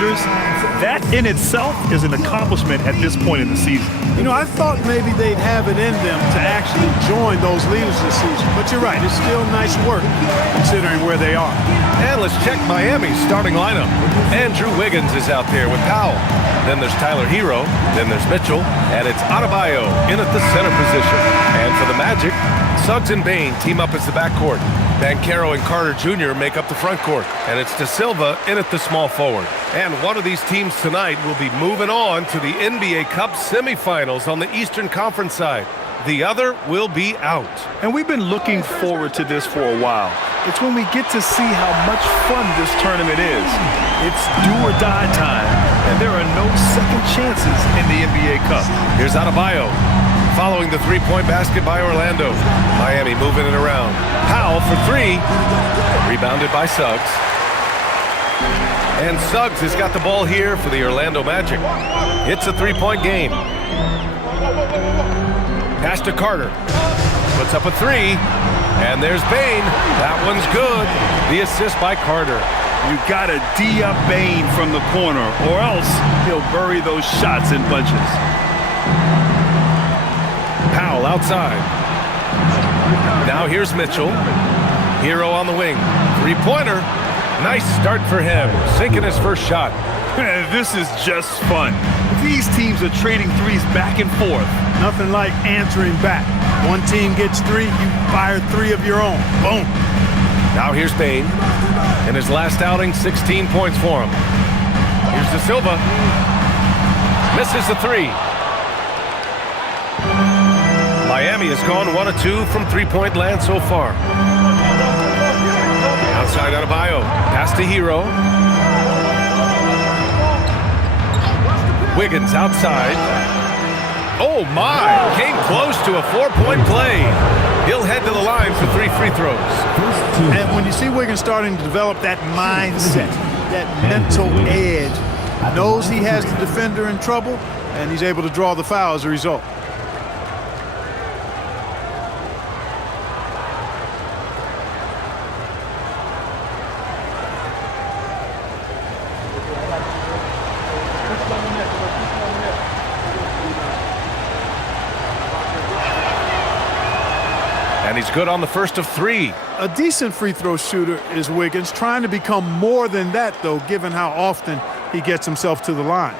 leaders, that in itself is an accomplishment at this point in the season. You know, I thought maybe they'd have it in them to actually join those leaders this season. But you're right, it's still nice work considering where they are. And let's check Miami's starting lineup. Andrew Wiggins is out there with Powell. Then there's Tyler Hero. Then there's Mitchell. And it's Adebayo in at the center position. And for the Magic, Suggs and Bane team up as the backcourt. Banchero and Carter Jr. make up the front court. And it's De Silva in at the small forward. And one of these teams tonight will be moving on to the NBA Cup semifinals on the Eastern Conference side. The other will be out. And we've been looking forward to this for a while. It's when we get to see how much fun this tournament is. It's do or die time, and there are no second chances in the NBA Cup. Here's Adebayo, following the three-point basket by Orlando. Miami moving it around. Powell for three, rebounded by Suggs. And Suggs has got the ball here for the Orlando Magic. It's a three-point game. Pass to Carter. Puts up a three. And there's Bane. That one's good. The assist by Carter. You gotta D up Bane from the corner, or else he'll bury those shots in bunches. Powell outside. Now here's Mitchell. Hero on the wing. Three-pointer. Nice start for him. Sinking his first shot. This is just fun. These teams are trading threes back and forth. Nothing like answering back. One team gets three, you fire three of your own. Boom. Now here's Bane. In his last outing, 16 points for him. Here's De Silva. Misses the three. Miami has gone 1 of 2 from three-point land so far. Outside Adebayo. Pass to Hero. Wiggins outside. Oh my! Came close to a 4-point play. He'll head to the line for 3 free throws. And when you see Wiggins starting to develop that mindset, that mental edge, knows he has the defender in trouble, and he's able to draw the foul as a result. And he's good on the first of 3. A decent free throw shooter is Wiggins, trying to become more than that, though, given how often he gets himself to the line.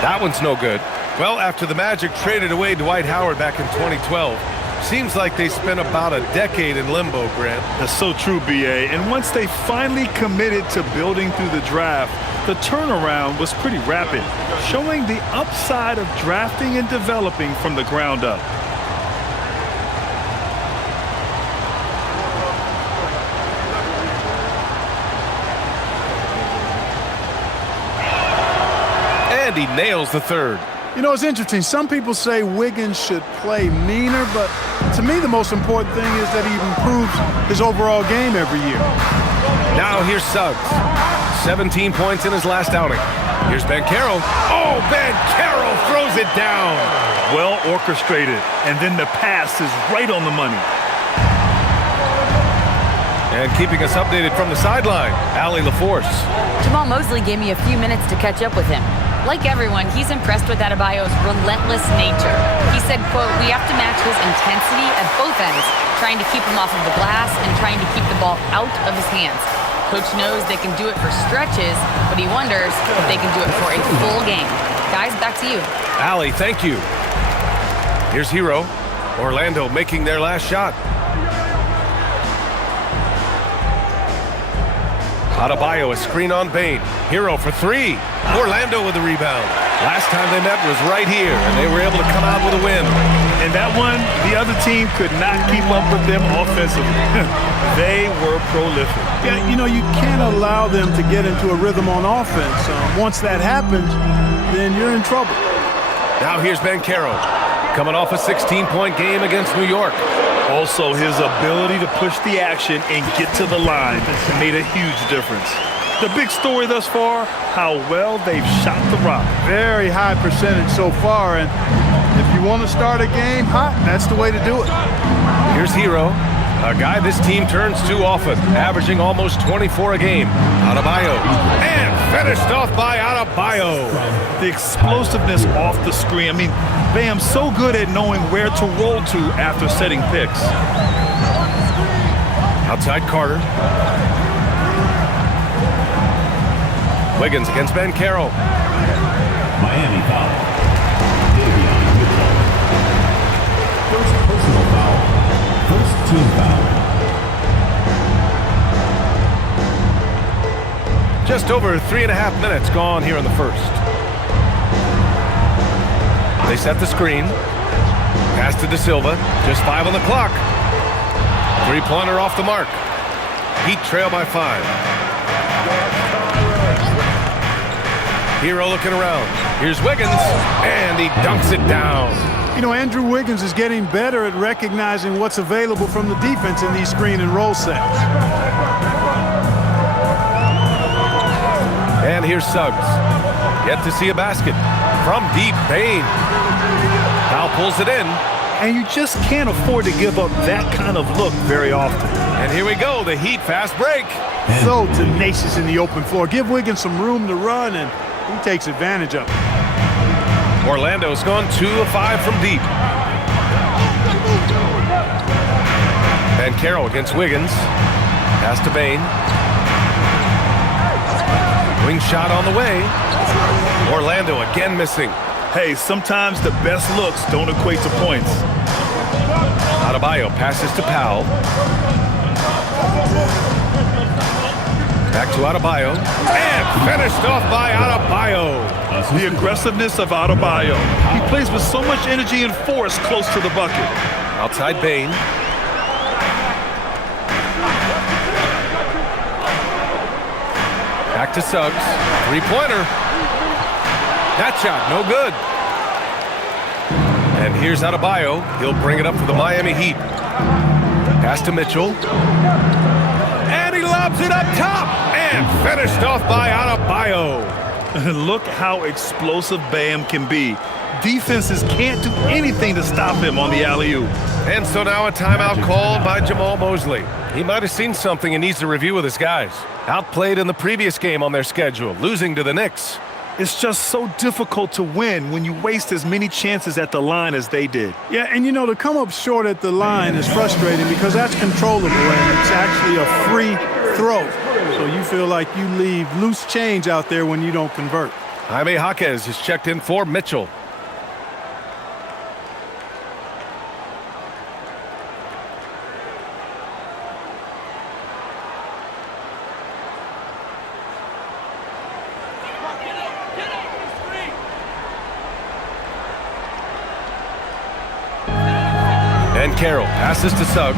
That one's no good. Well, after the Magic traded away Dwight Howard back in 2012, seems like they spent about a decade in limbo, Grant. That's so true, B.A. And once they finally committed to building through the draft, the turnaround was pretty rapid, showing the upside of drafting and developing from the ground up. And he nails the third. You know, it's interesting. Some people say Wiggins should play meaner, but to me the most important thing is that he improves his overall game every year. Now here's Suggs. 17 points in his last outing. Here's Banchero. Oh, Banchero throws it down. Well orchestrated, and then the pass is right on the money. And keeping us updated from the sideline, Allie LaForce. Jamal Mosley gave me a few minutes to catch up with him. Like everyone, he's impressed with Adebayo's relentless nature. He said, quote, "We have to match his intensity at both ends, trying to keep him off of the glass and trying to keep the ball out of his hands. Coach knows they can do it for stretches, but he wonders if they can do it for a full game." Guys, back to you. Allie, thank you. Here's Hero. Orlando making their last shot. Adebayo, a screen on Bane. Hero for 3. Orlando with the rebound. Last time they met was right here, and they were able to come out with a win. And that one, the other team could not keep up with them offensively. They were prolific. Yeah, you know, you can't allow them to get into a rhythm on offense. Once that happens, then you're in trouble. Now here's Banchero, coming off a 16-point game against New York. Also, his ability to push the action and get to the line made a huge difference. The big story thus far, how well they've shot the rock. Very high percentage so far, and if you want to start a game hot, that's the way to do it. Here's Hero, a guy this team turns to often, averaging almost 24 a game. Adebayo, and finished off by Adebayo. The explosiveness off the screen. I mean, Bam's so good at knowing where to roll to after setting picks. Outside Carter. Wiggins against Ben Carroll. Miami foul. First personal foul. First team foul. Just over 3.5 minutes gone here in the first. They set the screen. Pass to De Silva. Just 5 on the clock. Three-pointer off the mark. Heat trail by 5. Hero looking around. Here's Wiggins, and he dunks it down. You know, Andrew Wiggins is getting better at recognizing what's available from the defense in these screen and roll sets. And here's Suggs. Yet to see a basket. From deep, Bane. Powell pulls it in. And you just can't afford to give up that kind of look very often. And here we go, the Heat fast break. So tenacious in the open floor. Give Wiggins some room to run, and he takes advantage of it. Orlando's gone 2 of 5 from deep. Ben Carroll against Wiggins. Pass to Bane. Wing shot on the way. Orlando again missing. Hey, sometimes the best looks don't equate to points. Adebayo passes to Powell. Back to Adebayo. And finished off by Adebayo. The aggressiveness of Adebayo. He plays with so much energy and force close to the bucket. Outside Bane. Back to Suggs. Three-pointer. That shot, no good. And here's Adebayo. He'll bring it up for the Miami Heat. Pass to Mitchell. And he lobs it up top. And finished off by Adebayo. Look how explosive Bam can be. Defenses can't do anything to stop him on the alley-oop. And so now a timeout called by Jamal Mosley. He might have seen something and needs to review with his guys. Outplayed in the previous game on their schedule, losing to the Knicks. It's just so difficult to win when you waste as many chances at the line as they did. Yeah, and you know, to come up short at the line is frustrating because that's controllable and it's actually a free throw. So you feel like you leave loose change out there when you don't convert. Jaime Jaquez is checked in for Mitchell. And Carroll passes to Suggs.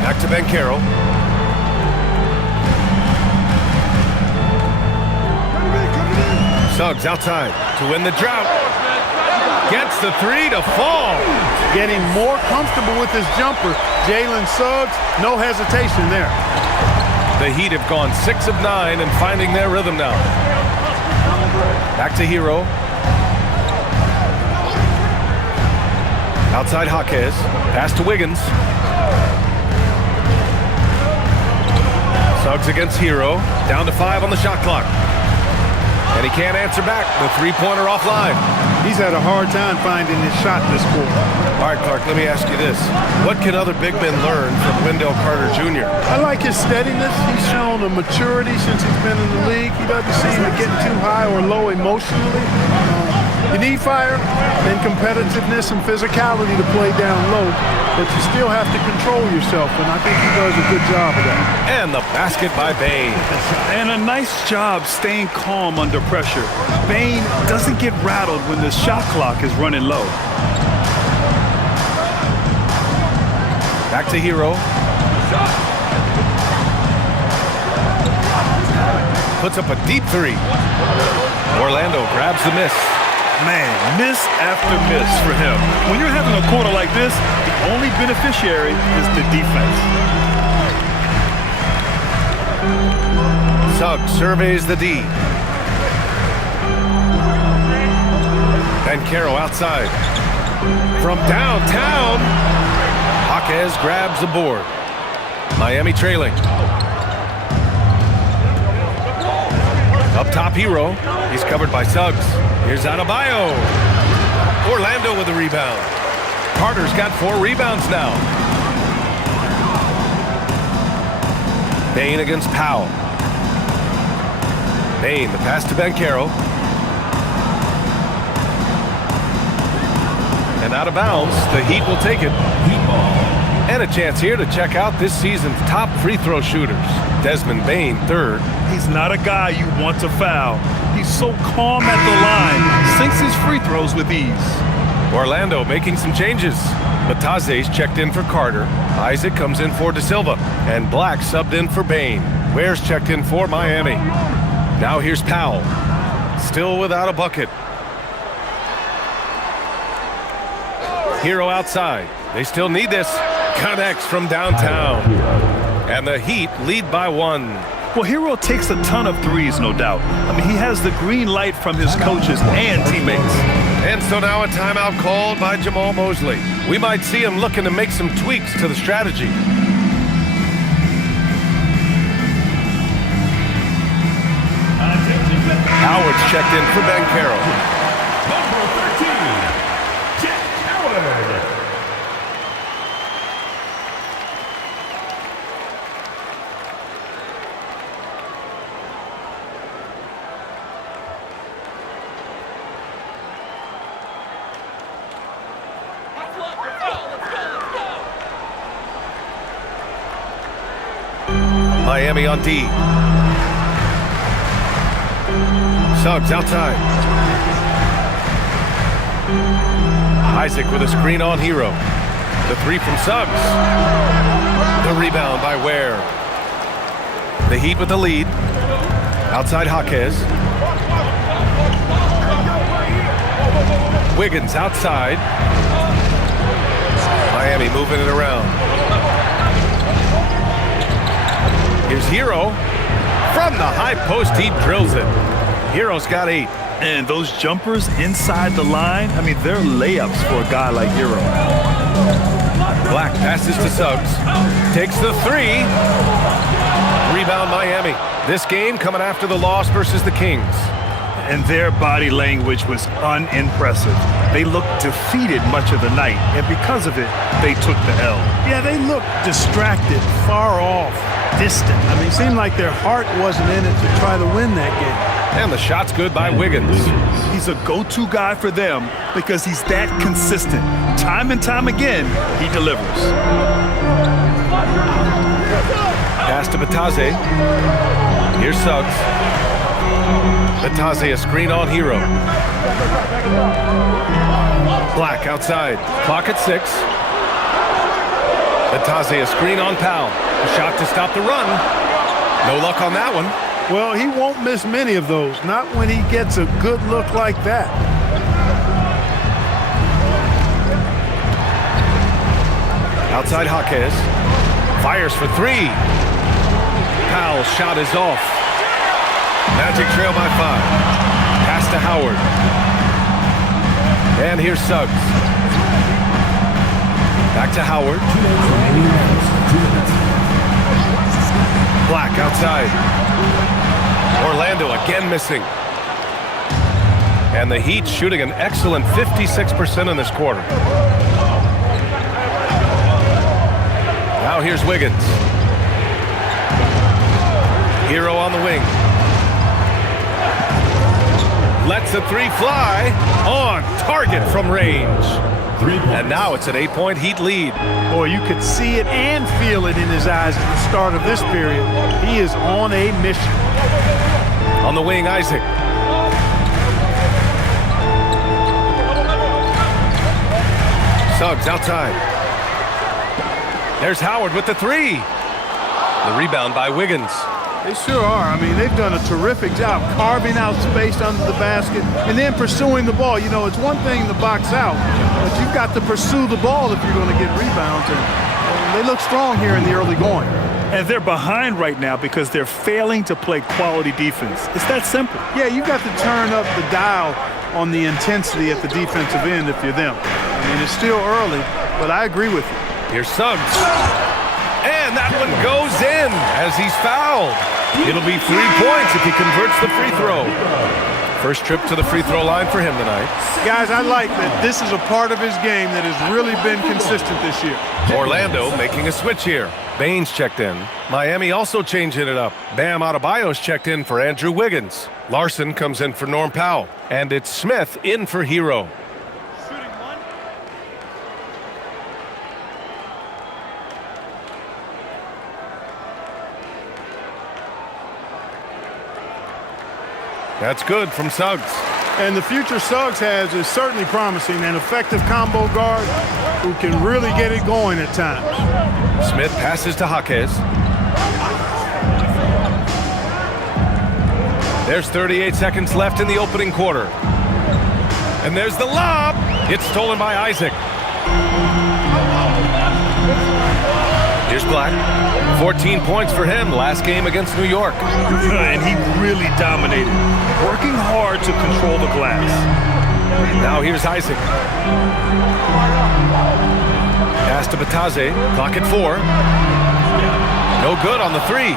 Back to Ben Carroll. Suggs outside to win the drought. Gets the three to fall. Getting more comfortable with his jumper. Jalen Suggs, no hesitation there. The Heat have gone 6 of 9 and finding their rhythm now. Back to Hero. Outside Jaquez. Pass to Wiggins. Suggs against Hero. Down to 5 on the shot clock. And he can't answer back. The three-pointer offline. He's had a hard time finding his shot this quarter. All right, Clark, let me ask you this. What can other big men learn from Wendell Carter Jr.? I like his steadiness. He's shown a maturity since he's been in the league. He doesn't seem to get too high or low emotionally. You need fire and competitiveness and physicality to play down low, but you still have to control yourself, and I think he does a good job of that. And the basket by Bane. And a nice job staying calm under pressure. Bane doesn't get rattled when the shot clock is running low. Back to Hero. Puts up a deep three. Orlando grabs the miss. Man, miss after miss for him. When you're having a quarter like this, the only beneficiary is the defense. Suggs surveys the D. Banchero outside. From downtown, Jaquez grabs the board. Miami trailing. Up top, Hero. He's covered by Suggs. Here's Adebayo. Orlando with the rebound. Carter's got 4 rebounds now. Bane against Powell. Bane, the pass to Banchero. And out of bounds, the Heat will take it. Heat ball. And a chance here to check out this season's top free throw shooters. Desmond Bane, 3rd. He's not a guy you want to foul. He's so calm at the line, sinks his free throws with ease. Orlando making some changes. Bataze's checked in for Carter. Isaac comes in for De Silva. And Black subbed in for Bane. Ware's checked in for Miami. Now here's Powell. Still without a bucket. Hero outside. They still need this. Connects from downtown. And the Heat lead by 1. Well, Hero takes a ton of threes, no doubt. I mean, he has the green light from his coaches and teammates. And so now a timeout called by Jamal Mosley. We might see him looking to make some tweaks to the strategy. Howard's checked in for Banchero. Number 13, Jack Howard. Miami on D. Suggs outside. Isaac with a screen on Hero. The 3 from Suggs. The rebound by Ware. The Heat with the lead. Outside Jaquez. Wiggins outside. Miami moving it around. Here's Hero. From the high post, he drills it. Hero's got 8. And those jumpers inside the line, I mean, they're layups for a guy like Hero. Black passes to Suggs. Takes the 3. Rebound Miami. This game coming after the loss versus the Kings. And their body language was unimpressive. They looked defeated much of the night, and because of it, they took the L. Yeah, they looked distracted, far off, distant. I mean, it seemed like their heart wasn't in it to try to win that game. And the shot's good by Wiggins. He's a go-to guy for them because he's that consistent. Time and time again, he delivers. Pass to Bataze. Here's Suggs. Bataze a screen on Hero. Black outside. Clock at 6. Bataze a screen on Powell. A shot to stop the run. No luck on that one. Well, he won't miss many of those, not when he gets a good look like that. Outside Jaquez. Fires for 3. Powell's shot is off. Magic trail by 5. Pass to Howard. And here's Suggs. Back to Howard. Black outside. Orlando again missing. And the Heat shooting an excellent 56% in this quarter. Now here's Wiggins. Hero on the wing. Lets the 3 fly. On target from range. And now it's an 8-point Heat lead. Boy, you could see it and feel it in his eyes at the start of this period. He is on a mission. On the wing, Isaac. Suggs outside. There's Howard with the 3. The rebound by Wiggins. They sure are. I mean, they've done a terrific job carving out space under the basket and then pursuing the ball. You know, it's one thing to box out, but you've got to pursue the ball if you're going to get rebounds. And they look strong here in the early going. And they're behind right now because they're failing to play quality defense. It's that simple. Yeah, you've got to turn up the dial on the intensity at the defensive end if you're them. I mean, it's still early, but I agree with you. Here's Suggs. And that one goes in as he's fouled. It'll be 3 points if he converts the free throw. First trip to the free throw line for him tonight. Guys, I like that this is a part of his game that has really been consistent this year. Orlando making a switch here. Baines checked in. Miami also changing it up. Bam Adebayo's checked in for Andrew Wiggins. Larson comes in for Norm Powell. And it's Smith in for Hero. That's good from Suggs. And the future Suggs has is certainly promising. An effective combo guard who can really get it going at times. Smith passes to Jaquez. There's 38 seconds left in the opening quarter. And there's the lob. It's stolen by Isaac. Here's Black. 14 points for him last game against New York. And he really dominated, working hard to control the glass. Now here's Isaac. Pass to Bataze. Clock at 4. No good on the 3.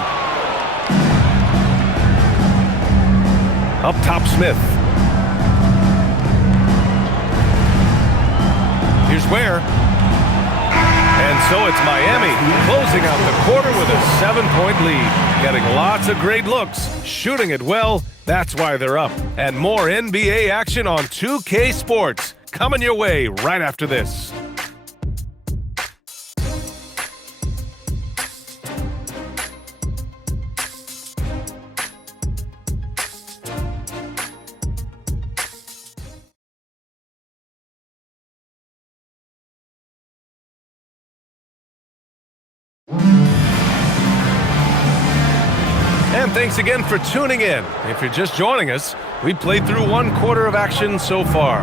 Up top, Smith. Here's Ware. And so it's Miami closing out the quarter with a 7-point lead. Getting lots of great looks, shooting it well. That's why they're up. And more NBA action on 2K Sports coming your way right after this. And thanks again for tuning in. If you're just joining us, we played through 1 quarter of action so far.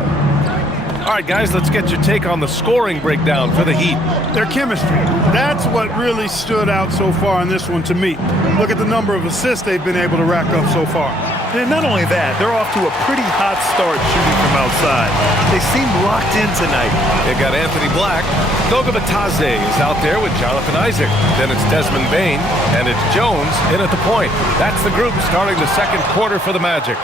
All right, guys, let's get your take on the scoring breakdown for the Heat. Their chemistry. That's what really stood out so far in this one to me. Look at the number of assists they've been able to rack up so far. And not only that, they're off to a pretty hot start shooting from outside. They seem locked in tonight. They've got Anthony Black. Goga Bataze is out there with Jonathan Isaac. Then it's Desmond Bane, and it's Jones in at the point. That's the group starting the second quarter for the Magic.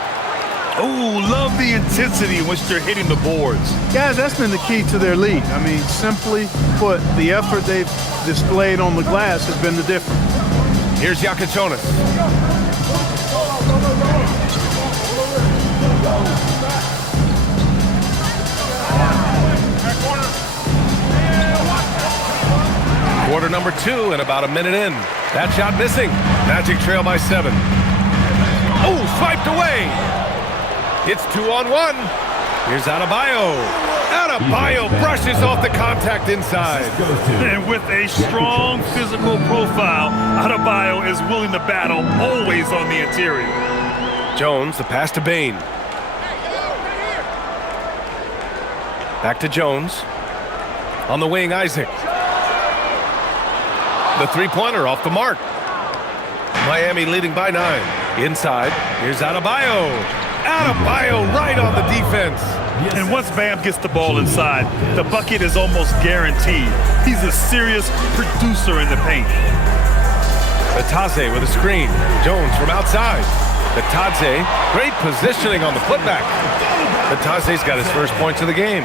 Oh, love the intensity in which they're hitting the boards. Guys, that's been the key to their lead. I mean, simply put, the effort they've displayed on the glass has been the difference. Here's Yakachonis. Quarter number 2 and about a minute in. That shot missing. Magic trail by 7. Oh, swiped away. It's 2-on-1. Here's Adebayo. Adebayo brushes off the contact inside. And with a strong physical profile, Adebayo is willing to battle, always on the interior. Jones, the pass to Bane. Back to Jones. On the wing, Isaac. The three-pointer off the mark. Miami leading by 9. Inside, here's Adebayo. Adebayo right on the defense. And once Bam gets the ball inside, the bucket is almost guaranteed. He's a serious producer in the paint. Bataze with a screen. Jones from outside. Bataze, great positioning on the putback. Bataze's got his first points of the game.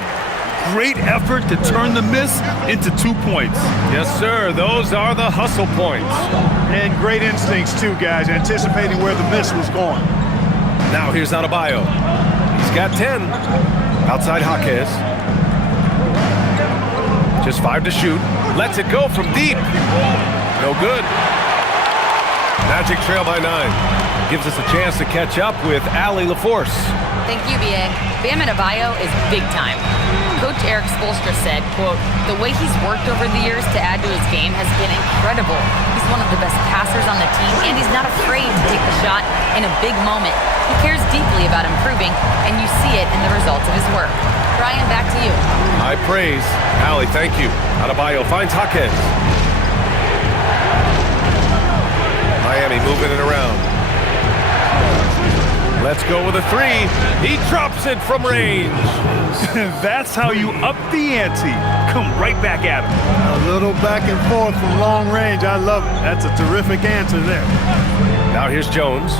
Great effort to turn the miss into 2 points. Yes, sir. Those are the hustle points. And great instincts, too, guys, anticipating where the miss was going. Now here's Adebayo. He's got 10. Outside Jaquez. Just 5 to shoot. Lets it go from deep. No good. Magic trail by 9. Gives us a chance to catch up with Allie LaForce. Thank you, B.A. Bam Adebayo is big time. Coach Eric Spoelstra said, quote, "The way he's worked over the years to add to his game has been incredible. He's one of the best passers on the team, and he's not afraid to take the shot in a big moment. He cares deeply about improving, and you see it in the results of his work." Brian, back to you. High praise. Allie, thank you. Adebayo finds Jaquez. Miami moving it around. Let's go with a three. He drops it from range. That's how you up the ante. Come right back at him. A little back and forth from long range. I love it. That's a terrific answer there. Now here's Jones.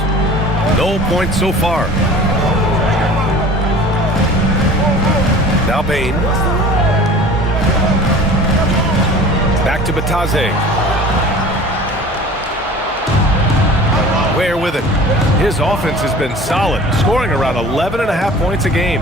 No points so far. Now Bane. Back to Batadze. Ware with it. His offense has been solid, scoring around 11.5 points a game.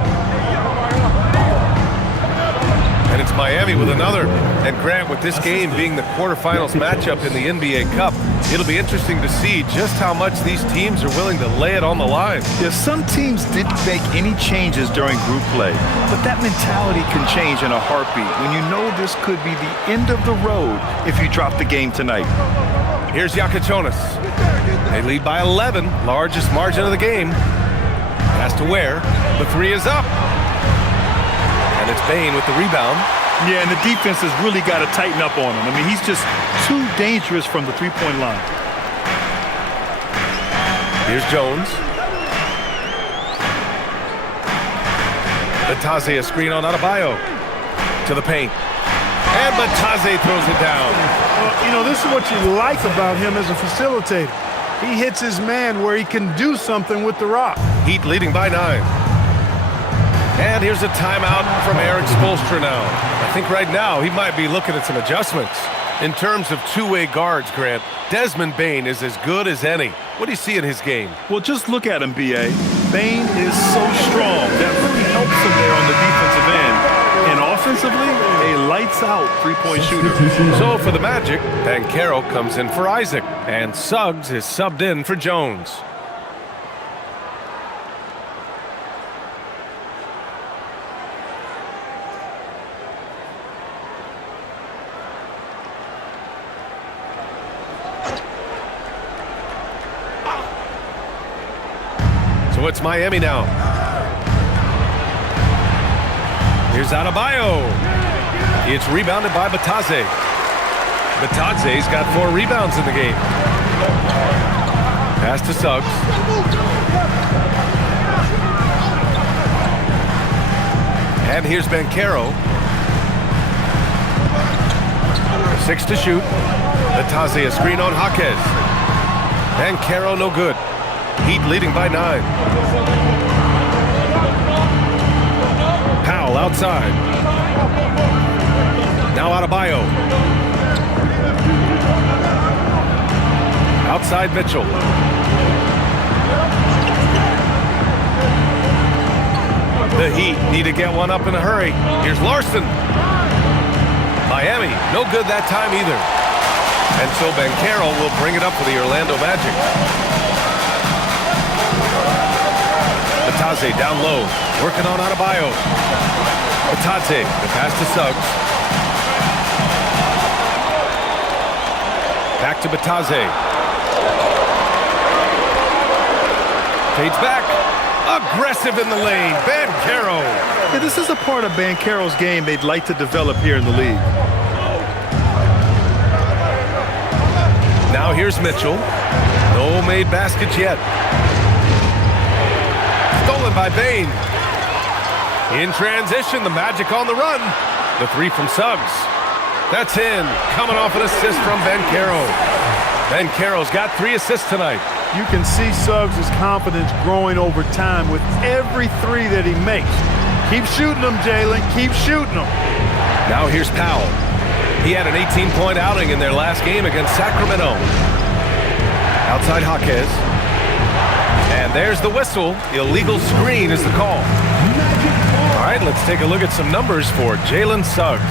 And it's Miami with another. And Grant, with this game being the quarterfinals matchup in the NBA Cup, it'll be interesting to see just how much these teams are willing to lay it on the line. Yeah, some teams didn't make any changes during group play, but that mentality can change in a heartbeat when you know this could be the end of the road if you drop the game tonight. Here's Yakichonis. They lead by 11, largest margin of the game. Pass to Ware. The three is up. And it's Bane with the rebound. Yeah, and the defense has really got to tighten up on him. I mean, he's just too dangerous from the three-point line. Here's Jones. Batadze, a screen on Adebayo. To the paint. And Batadze throws it down. Well, you know, this is what you like about him as a facilitator. He hits his man where he can do something with the rock. Heat leading by 9. And here's a timeout from Eric Spoelstra now. I think right now he might be looking at some adjustments. In terms of two-way guards, Grant, Desmond Bane is as good as any. What do you see in his game? Well, just look at him, B.A. Bane is so strong. That really helps him there on the defensive end. And offensively, a lights-out three-point shooter. So for the Magic, Banchero comes in for Isaac. And Suggs is subbed in for Jones. So it's Miami now. Here's Adebayo. It's rebounded by Batadze. Batadze's got 4 rebounds in the game. Pass to Suggs. And here's Banchero. 6 to shoot. Batadze a screen on Jaquez. Banchero no good. Heat leading by 9. Powell outside. Now Adebayo. Outside Mitchell. The Heat need to get one up in a hurry. Here's Larson. Miami, no good that time either. And so Banchero will bring it up for the Orlando Magic. Batadze down low, working on Adebayo. Batadze, the pass to Suggs. Back to Batadze. Fades back. Aggressive in the lane. Banchero. Yeah, this is a part of Banchero's game they'd like to develop here in the league. Now here's Mitchell. No made baskets yet. Stolen by Bane. In transition, the Magic on the run. The 3 from Suggs. That's in. Coming off an assist from Banchero. Banchero's got 3 assists tonight. You can see Suggs' confidence growing over time with every 3 that he makes. Keep shooting them, Jalen. Keep shooting them. Now here's Powell. He had an 18-point outing in their last game against Sacramento. Outside Jaquez. And there's the whistle. Illegal screen is the call. All right, let's take a look at some numbers for Jalen Suggs.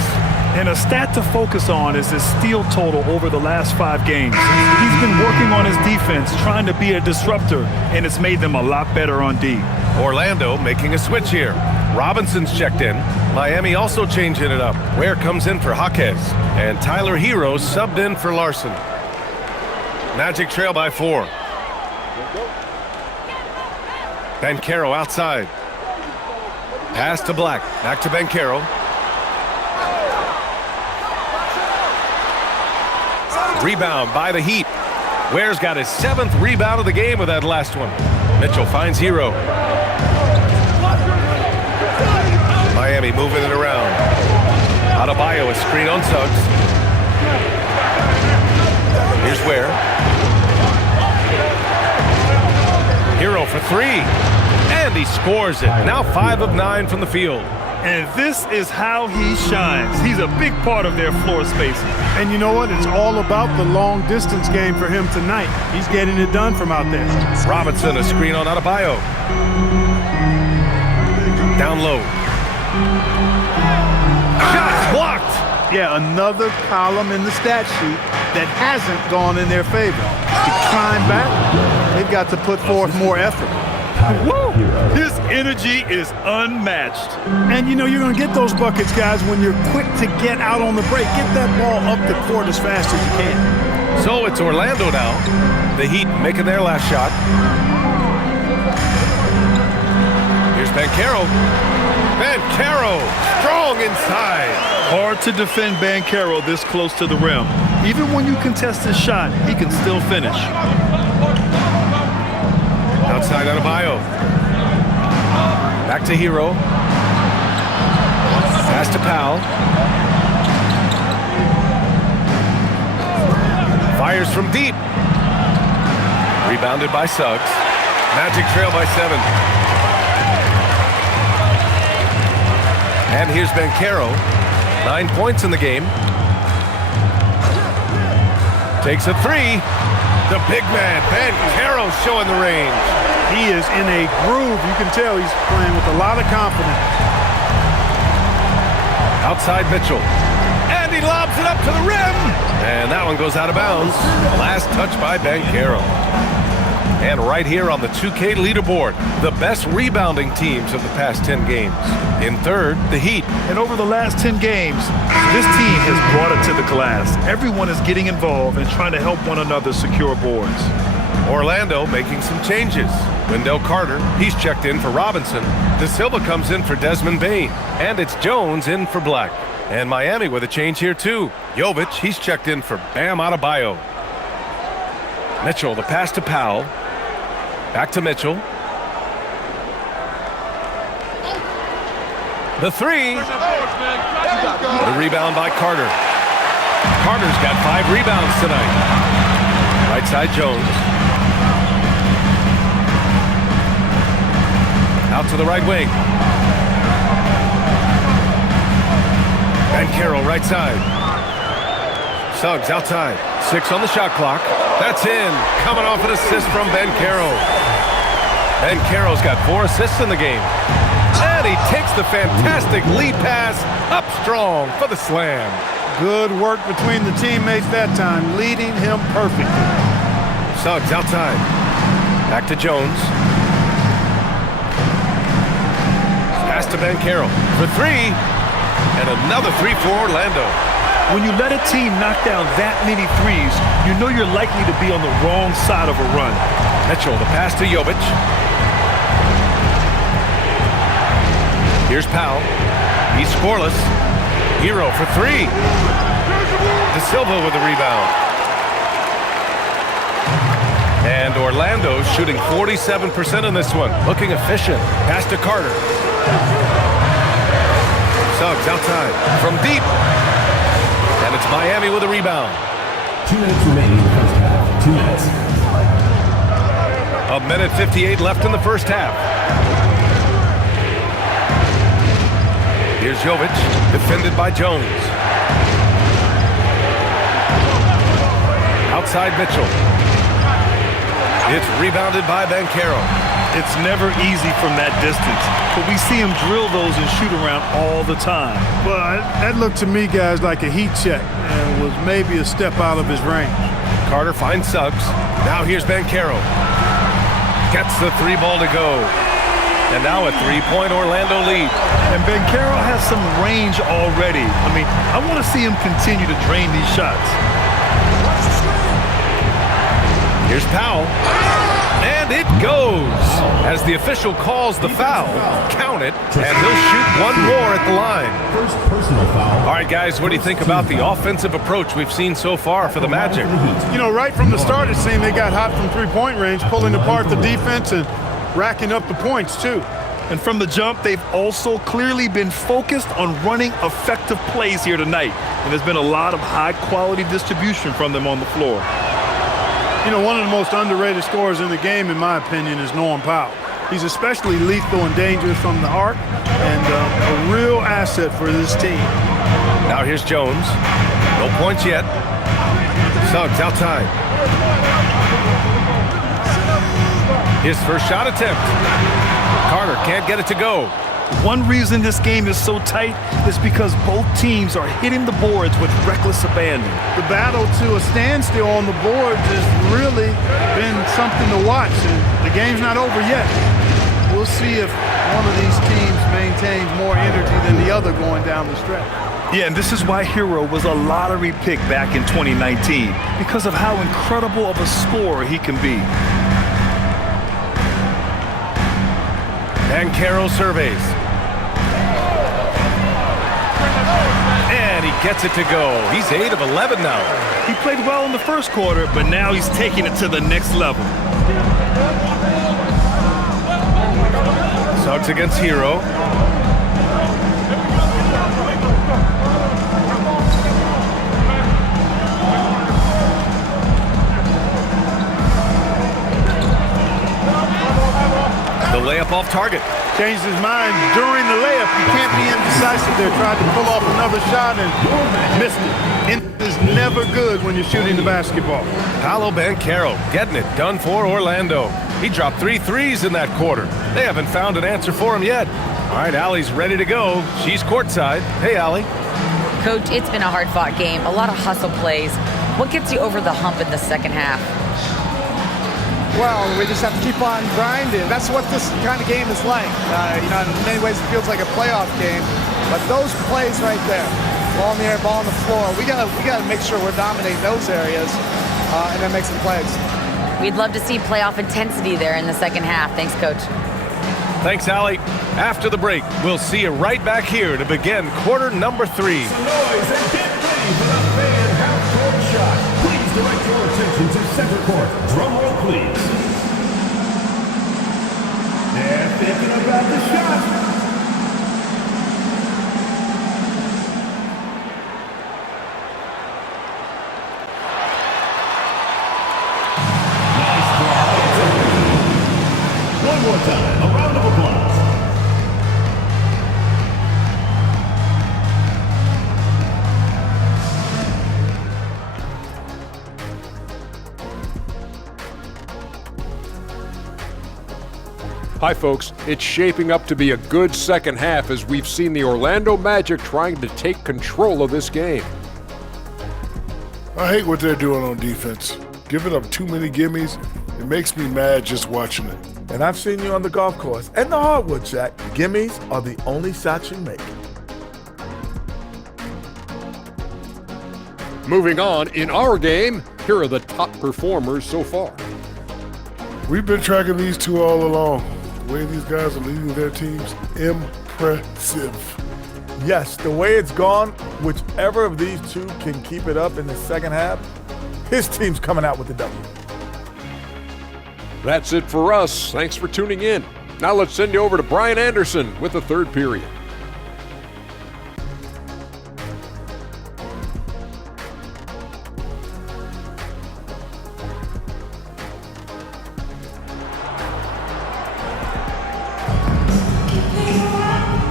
And a stat to focus on is his steal total over the last 5 games. He's been working on his defense, trying to be a disruptor, and it's made them a lot better on D. Orlando making a switch here. Robinson's checked in. Miami also changing it up. Ware comes in for Jaquez. And Tyler Hero subbed in for Larson. Magic trail by 4. Banchero outside. Pass to Black. Back to Banchero. Rebound by the Heat. Ware's got his 7th rebound of the game with that last one. Mitchell finds Hero. Miami moving it around. Adebayo, a screen on Suggs. Here's Ware. Hero for 3. And he scores it. Now 5 of 9 from the field. And this is how he shines. He's a big part of their floor spacing. And you know what? It's all about the long distance game for him tonight. He's getting it done from out there. Robinson, a screen on Adebayo. Down low. Shots blocked. Yeah, another column in the stat sheet that hasn't gone in their favor. To climb back, they've got to put forth more effort. Woo! His energy is unmatched. And you know you're going to get those buckets, guys, when you're quick to get out on the break. Get that ball up the court as fast as you can. So it's Orlando now. The Heat making their last shot. Here's Banchero. Banchero, strong inside. Hard to defend Banchero this close to the rim. Even when you contest his shot, he can still finish. Outside Adebayo. Back to Hero. Pass to Powell. Fires from deep. Rebounded by Suggs. Magic trail by 7. And here's Banchero. 9 points in the game. Takes a 3. The big man, Banchero, showing the range. He is in a groove. You can tell he's playing with a lot of confidence. Outside Mitchell. And he lobs it up to the rim. And that one goes out of bounds. Last touch by Banchero. And right here on the 2K leaderboard, the best rebounding teams of the past 10 games. In third, the Heat. And over the last 10 games, this team has brought it to the glass. Everyone is getting involved and trying to help one another secure boards. Orlando making some changes. Wendell Carter, he's checked in for Robinson. De Silva comes in for Desmond Bane. And it's Jones in for Black. And Miami with a change here too. Jovic, he's checked in for Bam Adebayo. Mitchell, the pass to Powell. Back to Mitchell. The 3. The rebound by Carter. Carter's got 5 rebounds tonight. Right side Jones. Out to the right wing. Banchero right side. Suggs outside. 6 on the shot clock. That's in. Coming off an assist from Banchero. Banchero's got 4 assists in the game. And he takes the fantastic lead pass up strong for the slam. Good work between the teammates that time, leading him perfectly. Suggs outside. Back to Jones. Pass to Banchero for 3. And another 3 for Orlando. When you let a team knock down that many threes, you know you're likely to be on the wrong side of a run. Mitchell, the pass to Jovic. Here's Powell. He's scoreless. Hero for 3. De Silva with the rebound. And Orlando shooting 47% in this one. Looking efficient. Pass to Carter. Suggs outside. From deep. And it's Miami with a rebound. 2 minutes remaining in the first half. 2 minutes. A minute 58 left in the first half. Here's Jovic, defended by Jones. Outside Mitchell. It's rebounded by Banchero. It's never easy from that distance, but we see him drill those and shoot around all the time. Well, that looked to me, guys, like a heat check and was maybe a step out of his range. Carter finds Suggs. Now here's Banchero. Gets the 3 ball to go. And now a 3-point Orlando lead. And Banchero has some range already. I mean, I want to see him continue to drain these shots. Here's Powell. And it goes. As the official calls the foul, count it, and he'll shoot one more at the line. First personal foul. All right, guys, what do you think about the offensive approach we've seen so far for the Magic? You know, right from the start, it seemed they got hot from three-point range, pulling apart the defense and racking up the points, too. And from the jump, they've also clearly been focused on running effective plays here tonight. And there's been a lot of high-quality distribution from them on the floor. You know, one of the most underrated scorers in the game, in my opinion, is Norman Powell. He's especially lethal and dangerous from the arc and a real asset for this team. Now here's Jones. No points yet. Suggs outside. His first shot attempt. Carter can't get it to go. One reason this game is so tight is because both teams are hitting the boards with reckless abandon. The battle to a standstill on the boards has really been something to watch, and the game's not over yet. We'll see if one of these teams maintains more energy than the other going down the stretch. Yeah, and this is why Hero was a lottery pick back in 2019, because of how incredible of a scorer he can be. And Carroll surveys. And he gets it to go. He's 8 of 11 now. He played well in the first quarter, but now he's taking it to the next level. Suggs against Hero. The layup off target. Changed his mind during the layup. You can't be indecisive there. Tried to pull off another shot and missed it. It is never good when you're shooting the basketball. Paolo Banchero getting it done for Orlando. He dropped 3 threes in that quarter. They haven't found an answer for him yet. All right, Allie's ready to go. She's courtside. Hey, Allie. Coach, it's been a hard-fought game. A lot of hustle plays. What gets you over the hump in the second half? Well, we just have to keep on grinding. That's what this kind of game is like. You know, in many ways it feels like a playoff game. But those plays right there, ball in the air, ball on the floor, we gotta make sure we're dominating those areas and then make some plays. We'd love to see playoff intensity there in the second half. Thanks, Coach. Thanks, Allie. After the break, we'll see you right back here to begin quarter number 3. Noise and get ready for the fan half-court shot. Please direct your attention to center court. Drum roll, please. They're thinking about the shot. Nice block. One more time. A round of applause. Hi, folks. It's shaping up to be a good second half as we've seen the Orlando Magic trying to take control of this game. I hate what they're doing on defense. Giving up too many gimmies, it makes me mad just watching it. And I've seen you on the golf course and the hardwood, Jack. Gimmies are the only shots you make. Moving on, in our game, here are the top performers so far. We've been tracking these two all along. The way these guys are leading their teams, impressive. Yes, the way it's gone, whichever of these two can keep it up in the second half, his team's coming out with the W. That's it for us. Thanks for tuning in. Now let's send you over to Brian Anderson with the third period.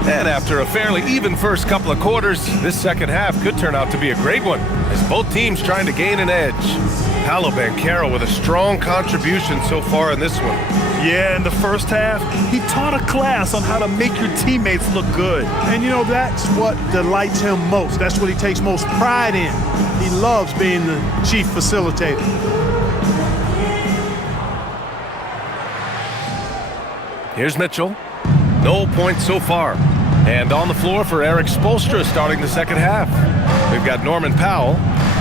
And after a fairly even first couple of quarters, this second half could turn out to be a great one, as both teams trying to gain an edge. Paolo Banchero with a strong contribution so far in this one. Yeah, in the first half, he taught a class on how to make your teammates look good. And you know, that's what delights him most. That's what he takes most pride in. He loves being the chief facilitator. Here's Mitchell. No points so far. And on the floor for Eric Spoelstra starting the second half. We've got Norman Powell.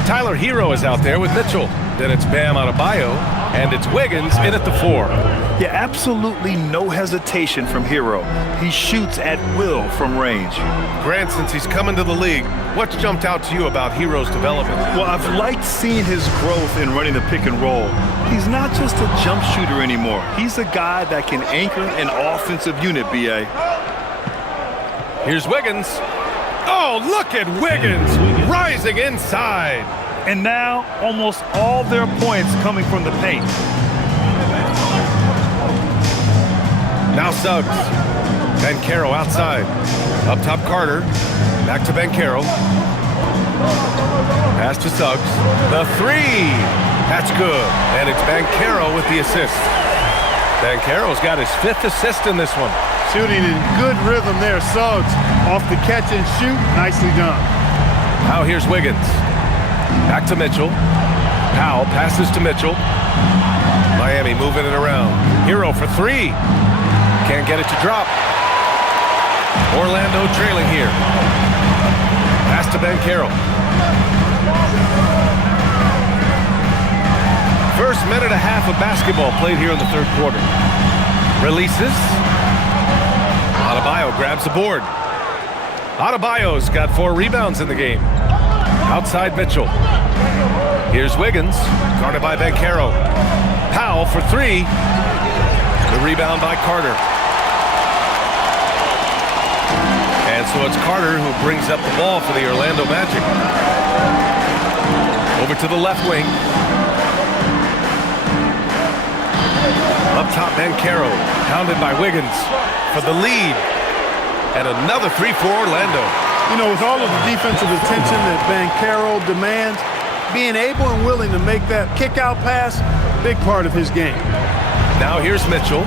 Tyler Hero is out there with Mitchell. Then it's Bam Adebayo. And it's Wiggins in at the 4. Yeah, absolutely no hesitation from Hero. He shoots at will from range. Grant, since he's come into the league, what's jumped out to you about Hero's development? Well, I've liked seeing his growth in running the pick and roll. He's not just a jump shooter anymore. He's a guy that can anchor an offensive unit, B.A. Here's Wiggins. Oh, look at Wiggins rising inside. And now, almost all their points coming from the paint. Now Suggs. Banchero outside. Up top Carter. Back to Banchero. Pass to Suggs. The 3. That's good. And it's Banchero with the assist. Banchero's got his 5th assist in this one. Shooting in good rhythm there. Suggs off the catch and shoot. Nicely done. Now here's Wiggins. Back to Mitchell. Powell passes to Mitchell. Miami moving it around. Hero for 3. Can't get it to drop. Orlando trailing here. Pass to Banchero. First minute and a half of basketball played here in the third quarter. Releases. Adebayo grabs the board. Adebayo's got 4 rebounds in the game. Outside Mitchell. Here's Wiggins, guarded by Banchero. Powell for 3. The rebound by Carter. And so it's Carter who brings up the ball for the Orlando Magic. Over to the left wing. Up top, Banchero, pounded by Wiggins for the lead. And another 3 for Orlando. You know, with all of the defensive attention that Banchero demands, being able and willing to make that kick-out pass, big part of his game. Now here's Mitchell.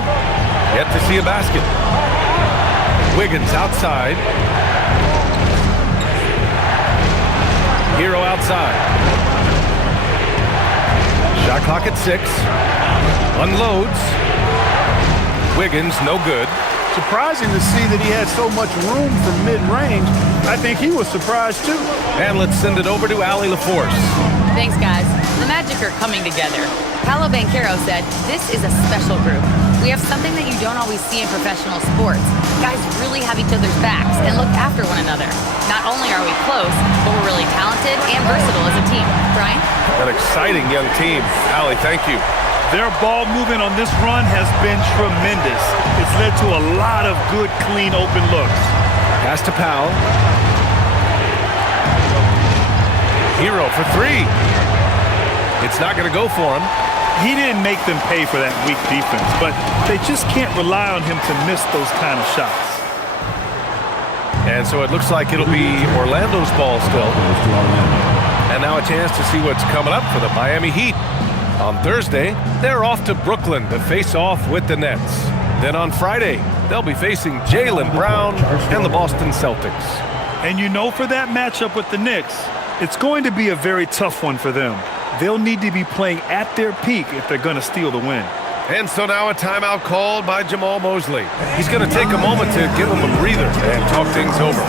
Yet to see a basket. Wiggins outside. Hero outside. Shot clock at 6. Unloads. Wiggins, no good. Surprising to see that he had so much room from mid-range. I think he was surprised too. And let's send it over to Allie LaForce. Thanks, guys. The Magic are coming together. Paolo Banchero said, "This is a special group. We have something that you don't always see in professional sports. Guys really have each other's backs and look after one another. Not only are we close, but we're really talented and versatile as a team." Brian? An exciting young team. Allie, thank you. Their ball movement on this run has been tremendous. It's led to a lot of good, clean, open looks. Pass to Powell. Hero for 3. It's not going to go for him. He didn't make them pay for that weak defense, but they just can't rely on him to miss those kind of shots. And so it looks like it'll be Orlando's ball still. And now a chance to see what's coming up for the Miami Heat. On Thursday, they're off to Brooklyn to face off with the Nets. Then on Friday, they'll be facing Jaylen Brown and the Boston Celtics. And you know, for that matchup with the Knicks, it's going to be a very tough one for them. They'll need to be playing at their peak if they're going to steal the win. And so now a timeout called by Jamal Mosley. He's going to take a moment to give him a breather and talk things over.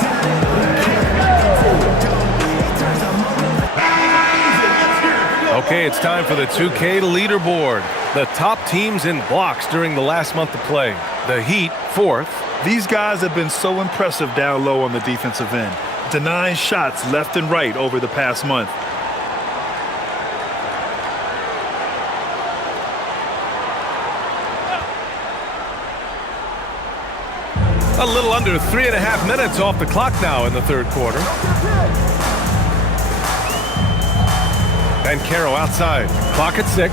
Okay, it's time for the 2K leaderboard. The top teams in blocks during the last month of play. The Heat, 4th. These guys have been so impressive down low on the defensive end, denying shots left and right over the past month. A little under 3.5 minutes off the clock now in the third quarter. Banchero outside. Clock at 6.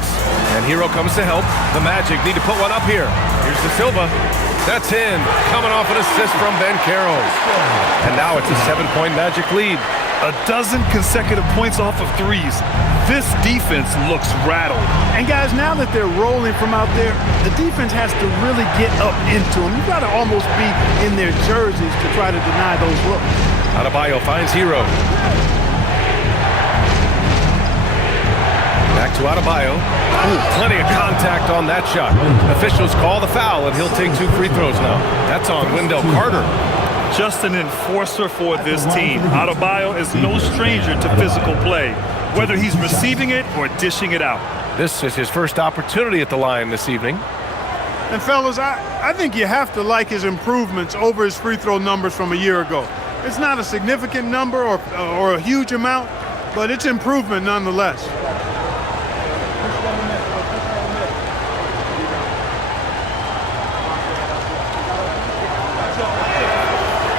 And Hero comes to help. The Magic need to put one up here. Here's the Silva. That's in. Coming off an assist from Banchero. And now it's a 7-point Magic lead. A dozen consecutive points off of threes. This defense looks rattled. And guys, now that they're rolling from out there, the defense has to really get up into them. You've got to almost be in their jerseys to try to deny those looks. Adebayo finds Hero. Back to Adebayo. Ooh, plenty of contact on that shot. Officials call the foul, and he'll take 2 free throws now. That's on Wendell Carter. Just an enforcer for this team. Adebayo is no stranger to physical play, whether he's receiving it or dishing it out. This is his first opportunity at the line this evening. And fellas, I think you have to like his improvements over his free throw numbers from a year ago. It's not a significant number or a huge amount, but it's improvement nonetheless.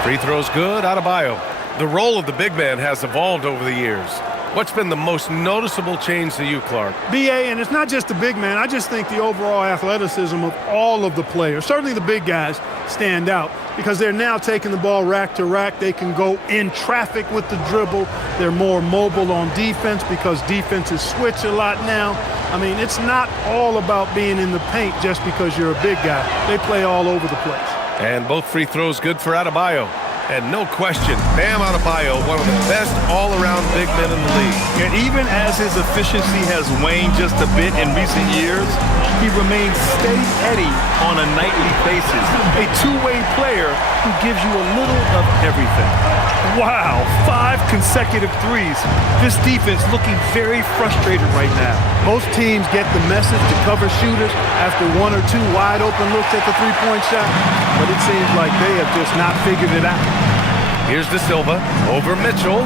Free throws good, Adebayo. The role of the big man has evolved over the years. What's been the most noticeable change to you, Clark? BA, and it's not just the big man. I just think the overall athleticism of all of the players, certainly the big guys, stand out because they're now taking the ball rack to rack. They can go in traffic with the dribble. They're more mobile on defense because defenses switch a lot now. I mean, it's not all about being in the paint just because you're a big guy. They play all over the place. And both free throws good for Adebayo. And no question, Bam Adebayo, one of the best all-around big men in the league. And even as his efficiency has waned just a bit in recent years, he remains steady on a nightly basis. A two-way player who gives you a little of everything. Wow, 5 consecutive threes. This defense looking very frustrated right now. Most teams get the message to cover shooters after 1 or 2 wide-open looks at the three-point shot, but it seems like they have just not figured it out. Here's De Silva over Mitchell.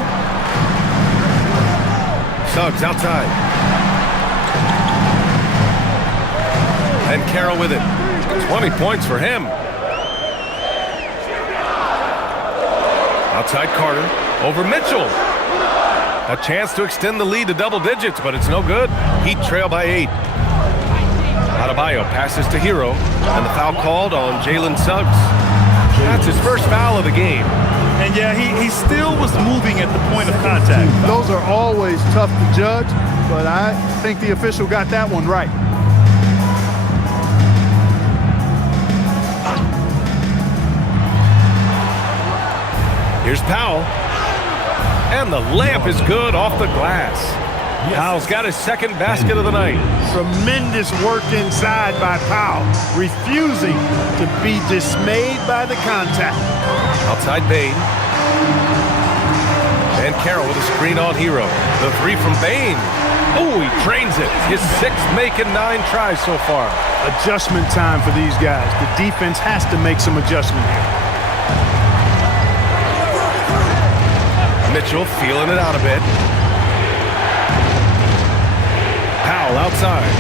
Suggs outside. And Carroll with it. 20 points for him. Outside Carter over Mitchell. A chance to extend the lead to double digits, but it's no good. Heat trail by 8. Adebayo passes to Hero, and the foul called on Jalen Suggs. That's his first foul of the game. And yeah, he still was moving at the point of contact. Those are always tough to judge, but I think the official got that one right. Here's Powell. And the layup is good off the glass. Powell's got his second basket of the night. Tremendous work inside by Powell, refusing to be dismayed by the contact. Outside Bane. And Carroll with a screen on Hero. The three from Bane. Oh, he drains it. His 6th make and 9 tries so far. Adjustment time for these guys. The defense has to make some adjustment here. Mitchell feeling it out a bit. Powell outside.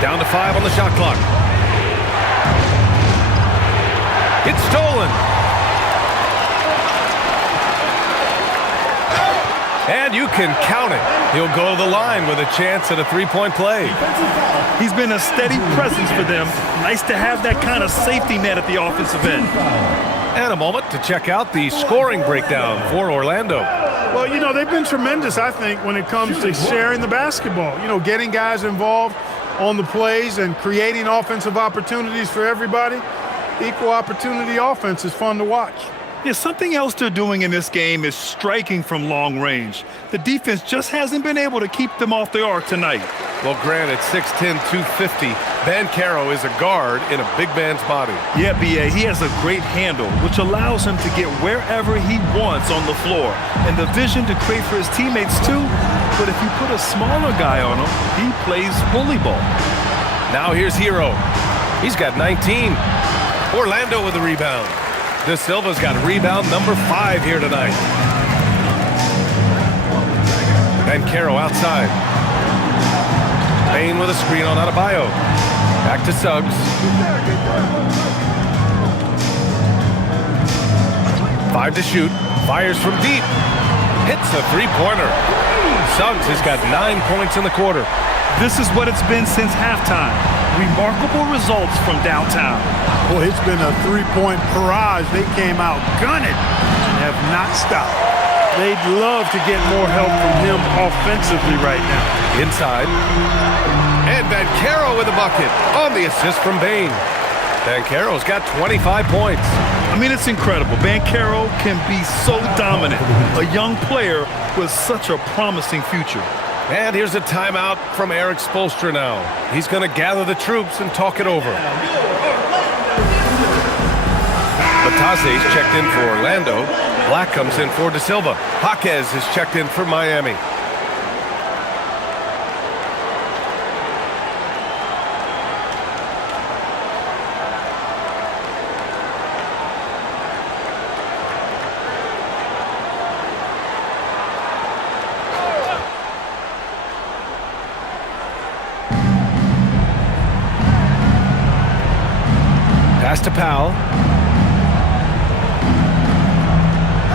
Down to 5 on the shot clock. It's stolen. And you can count it. He'll go to the line with a chance at a 3-point play. He's been a steady presence for them. Nice to have that kind of safety net at the offensive end. And a moment to check out the scoring breakdown for Orlando. Well, you know, they've been tremendous, I think, when it comes to sharing the basketball. You know, getting guys involved on the plays and creating offensive opportunities for everybody. Equal opportunity offense is fun to watch. Yeah, something else they're doing in this game is striking from long range. The defense just hasn't been able to keep them off the arc tonight. Well, granted, 6'10", 250, Banchero is a guard in a big man's body. Yeah, B.A., he has a great handle, which allows him to get wherever he wants on the floor. And the vision to create for his teammates, too. But if you put a smaller guy on him, he plays bully ball. Now here's Hero. He's got 19. Orlando with the rebound. De Silva's got rebound number 5 here tonight. Banchero outside. Bane with a screen on Adebayo. Back to Suggs. Five to shoot. Fires from deep. Hits a three-pointer. Suggs has got 9 points in the quarter. This is what it's been since halftime. Remarkable results from downtown. Boy, it's been a three-point barrage. They came out gunning and have not stopped. They'd love to get more help from him offensively right now. Inside. And Banchero with a bucket on the assist from Bane. Banchero's got 25 points. I mean, it's incredible. Banchero can be so dominant. A young player with such a promising future. And here's a timeout from Eric Spoelstra now. He's going to gather the troops and talk it over. The Batase's checked in for Orlando. Black comes in for De Silva. Jaquez is checked in for Miami. Pass to Powell.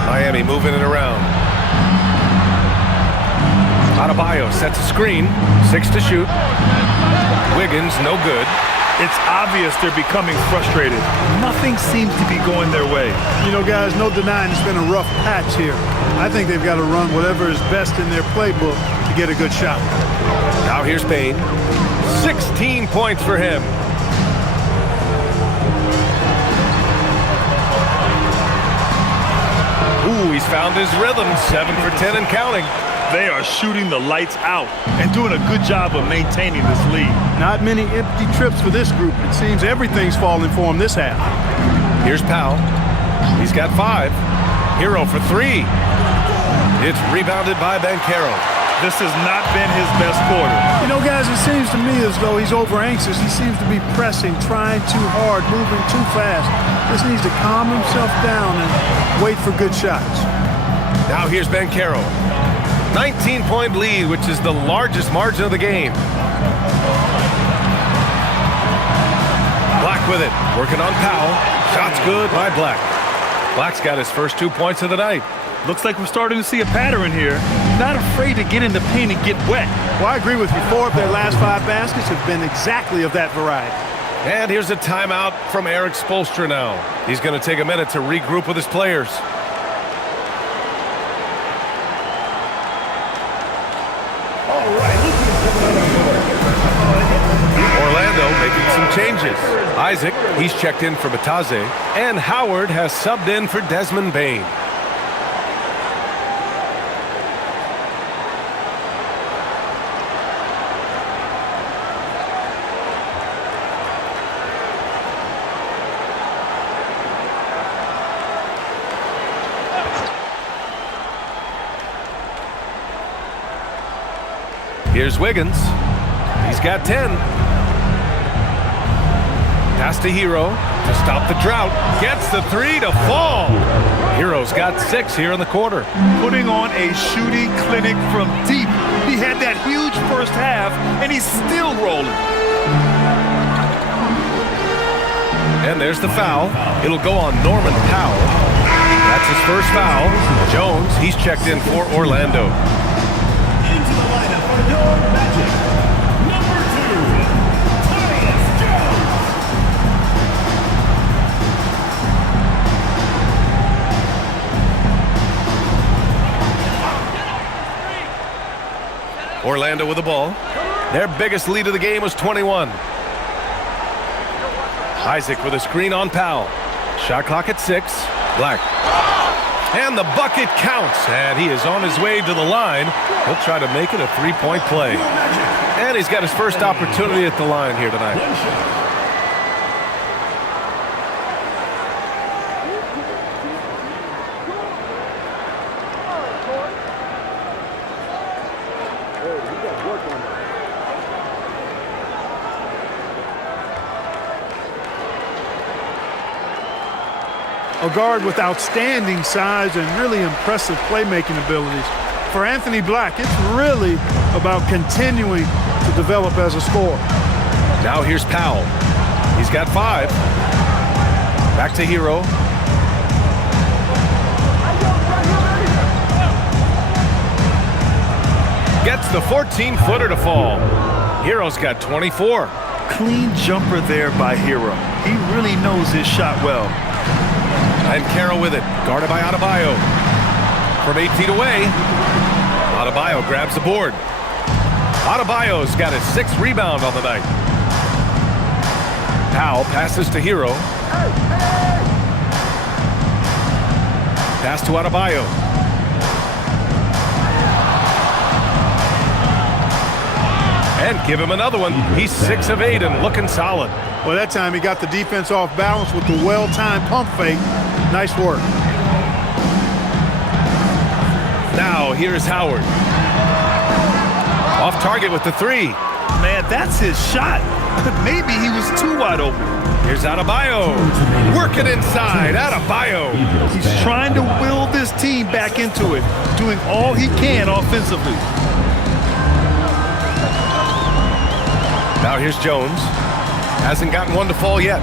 Miami moving it around. Adebayo sets a screen. 6 to shoot. Wiggins, no good. It's obvious they're becoming frustrated. Nothing seems to be going their way. You know, guys, no denying it's been a rough patch here. I think they've got to run whatever is best in their playbook to get a good shot. Now here's Payne. 16 points for him. Ooh, he's found his rhythm. 7 for 10 and counting. They are shooting the lights out and doing a good job of maintaining this lead. Not many empty trips for this group. It seems everything's falling for them this half. Here's Powell. He's got 5. Hero for 3. It's rebounded by Banchero. This has not been his best quarter. You know, guys, it seems to me as though he's over-anxious. He seems to be pressing, trying too hard, moving too fast. Just needs to calm himself down and wait for good shots. Now here's Banchero. 19-point lead, which is the largest margin of the game. Black with it, working on Powell. Shot's good by Black. Black's got his first 2 points of the night. Looks like we're starting to see a pattern here. Not afraid to get in the paint and get wet. Well, I agree with you. 4 of their last 5 baskets have been exactly of that variety. And here's a timeout from Eric Spoelstra now. He's going to take a minute to regroup with his players. Orlando making some changes. Isaac, he's checked in for Batase. And Howard has subbed in for Desmond Bane. Here's Wiggins. He's got 10. Pass to Hero to stop the drought. Gets the 3 to fall. Hero's got 6 here in the quarter. Putting on a shooting clinic from deep. He had that huge first half, and he's still rolling. And there's the foul. It'll go on Norman Powell. That's his first foul. Jones, he's checked in for Orlando. Into the lineup for your Magic, number 2, Tyus Jones. Orlando with the ball. Their biggest lead of the game was 21. Isaac with a screen on Powell. Shot clock at 6. Black. And the bucket counts, and he is on his way to the line. He'll try to make it a 3-point play. And he's got his first opportunity at the line here tonight. A guard with outstanding size and really impressive playmaking abilities. For Anthony Black, it's really about continuing to develop as a scorer. Now here's Powell. He's got 5. Back to Hero. Gets the 14-footer to fall. Hero's got 24. Clean jumper there by Hero. He really knows his shot well. And Carroll with it, guarded by Adebayo. From 8 feet away, Adebayo grabs the board. Adebayo's got his 6th rebound on the night. Powell passes to Hero. Pass to Adebayo. And give him another one. He's 6 of 8 and looking solid. Well, that time he got the defense off balance with the well-timed pump fake Nice work. Now here's Howard. Off target with the three. Man, that's his shot. But maybe he was too wide open. Here's Adebayo. Working inside. Adebayo. He's trying to will this team back into it, doing all he can offensively. Now here's Jones. Hasn't gotten one to fall yet.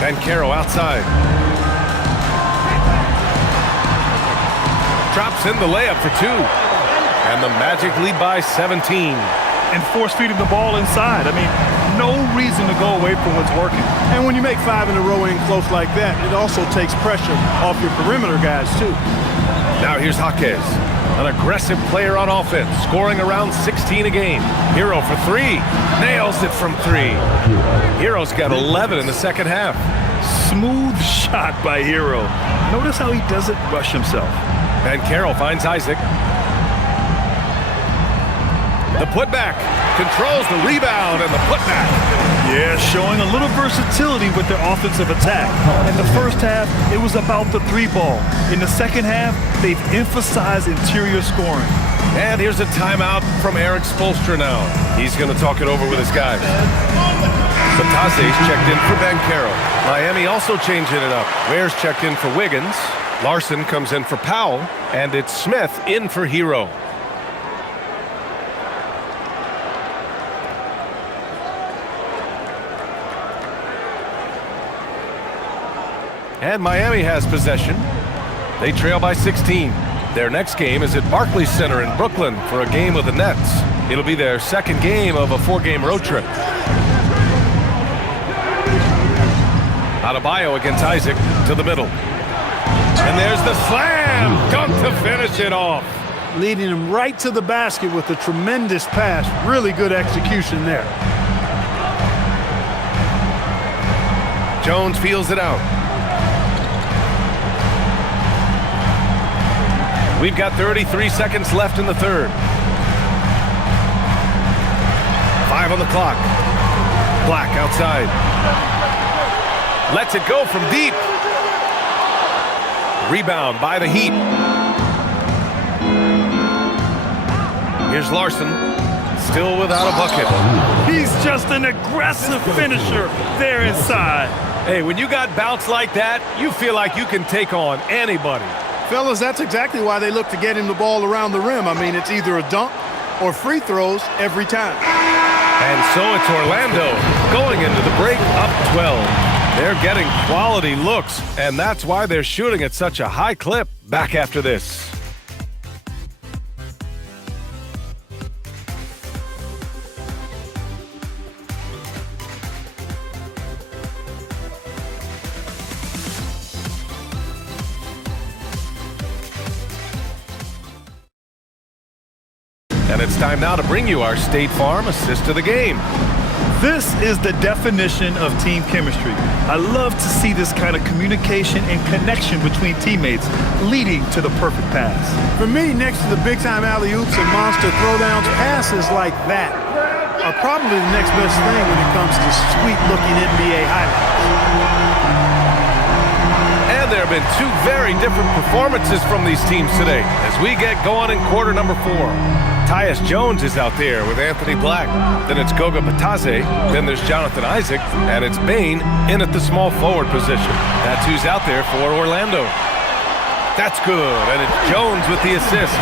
Banchero outside. Drops in the layup for two. And the Magic lead by 17. And force-feeding the ball inside. I mean, no reason to go away from what's working. And when you make 5 in a row in close like that, it also takes pressure off your perimeter guys, too. Now here's Jaquez, an aggressive player on offense, scoring around 16 a game. Hero for three. Nails it from three. Hero's got 11 in the second half. Smooth shot by Hero. Notice how he doesn't rush himself. Banchero finds Isaac. The putback. Controls the rebound and the putback. Yeah, showing a little versatility with their offensive attack. In the first half, it was about the three ball. In the second half, they've emphasized interior scoring. And here's a timeout from Eric Spoelstra now. He's going to talk it over with his guys. Batase's checked in for Banchero. Miami also changing it up. Ware's checked in for Wiggins. Larson comes in for Powell. And it's Smith in for Hero. And Miami has possession. They trail by 16. Their next game is at Barclays Center in Brooklyn for a game with the Nets. It'll be their second game of a 4-game road trip. Adebayo against Isaac to the middle. And there's the slam dunk to finish it off. Leading him right to the basket with a tremendous pass. Really good execution there. Jones feels it out. We've got 33 seconds left in the third. 5 on the clock. Black outside. Lets it go from deep. Rebound by the Heat. Here's Larson. Still without a bucket. He's just an aggressive finisher there inside. Hey, when you got bounce like that, you feel like you can take on anybody. Fellas, that's exactly why they look to get him the ball around the rim. I mean, it's either a dunk or free throws every time. And so it's Orlando going into the break up 12. They're getting quality looks, and that's why they're shooting at such a high clip. Back after this. And it's time now to bring you our State Farm assist of the game. This is the definition of team chemistry. I love to see this kind of communication and connection between teammates leading to the perfect pass. For me, next to the big-time alley-oops and monster throwdowns, passes like that are probably the next best thing when it comes to sweet-looking NBA highlights. And there have been two very different performances from these teams today as we get going in quarter number 4. Tyus Jones is out there with Anthony Black. Then it's Goga Batase. Then there's Jonathan Isaac. And it's Bane in at the small forward position. That's who's out there for Orlando. That's good. And it's Jones with the assist.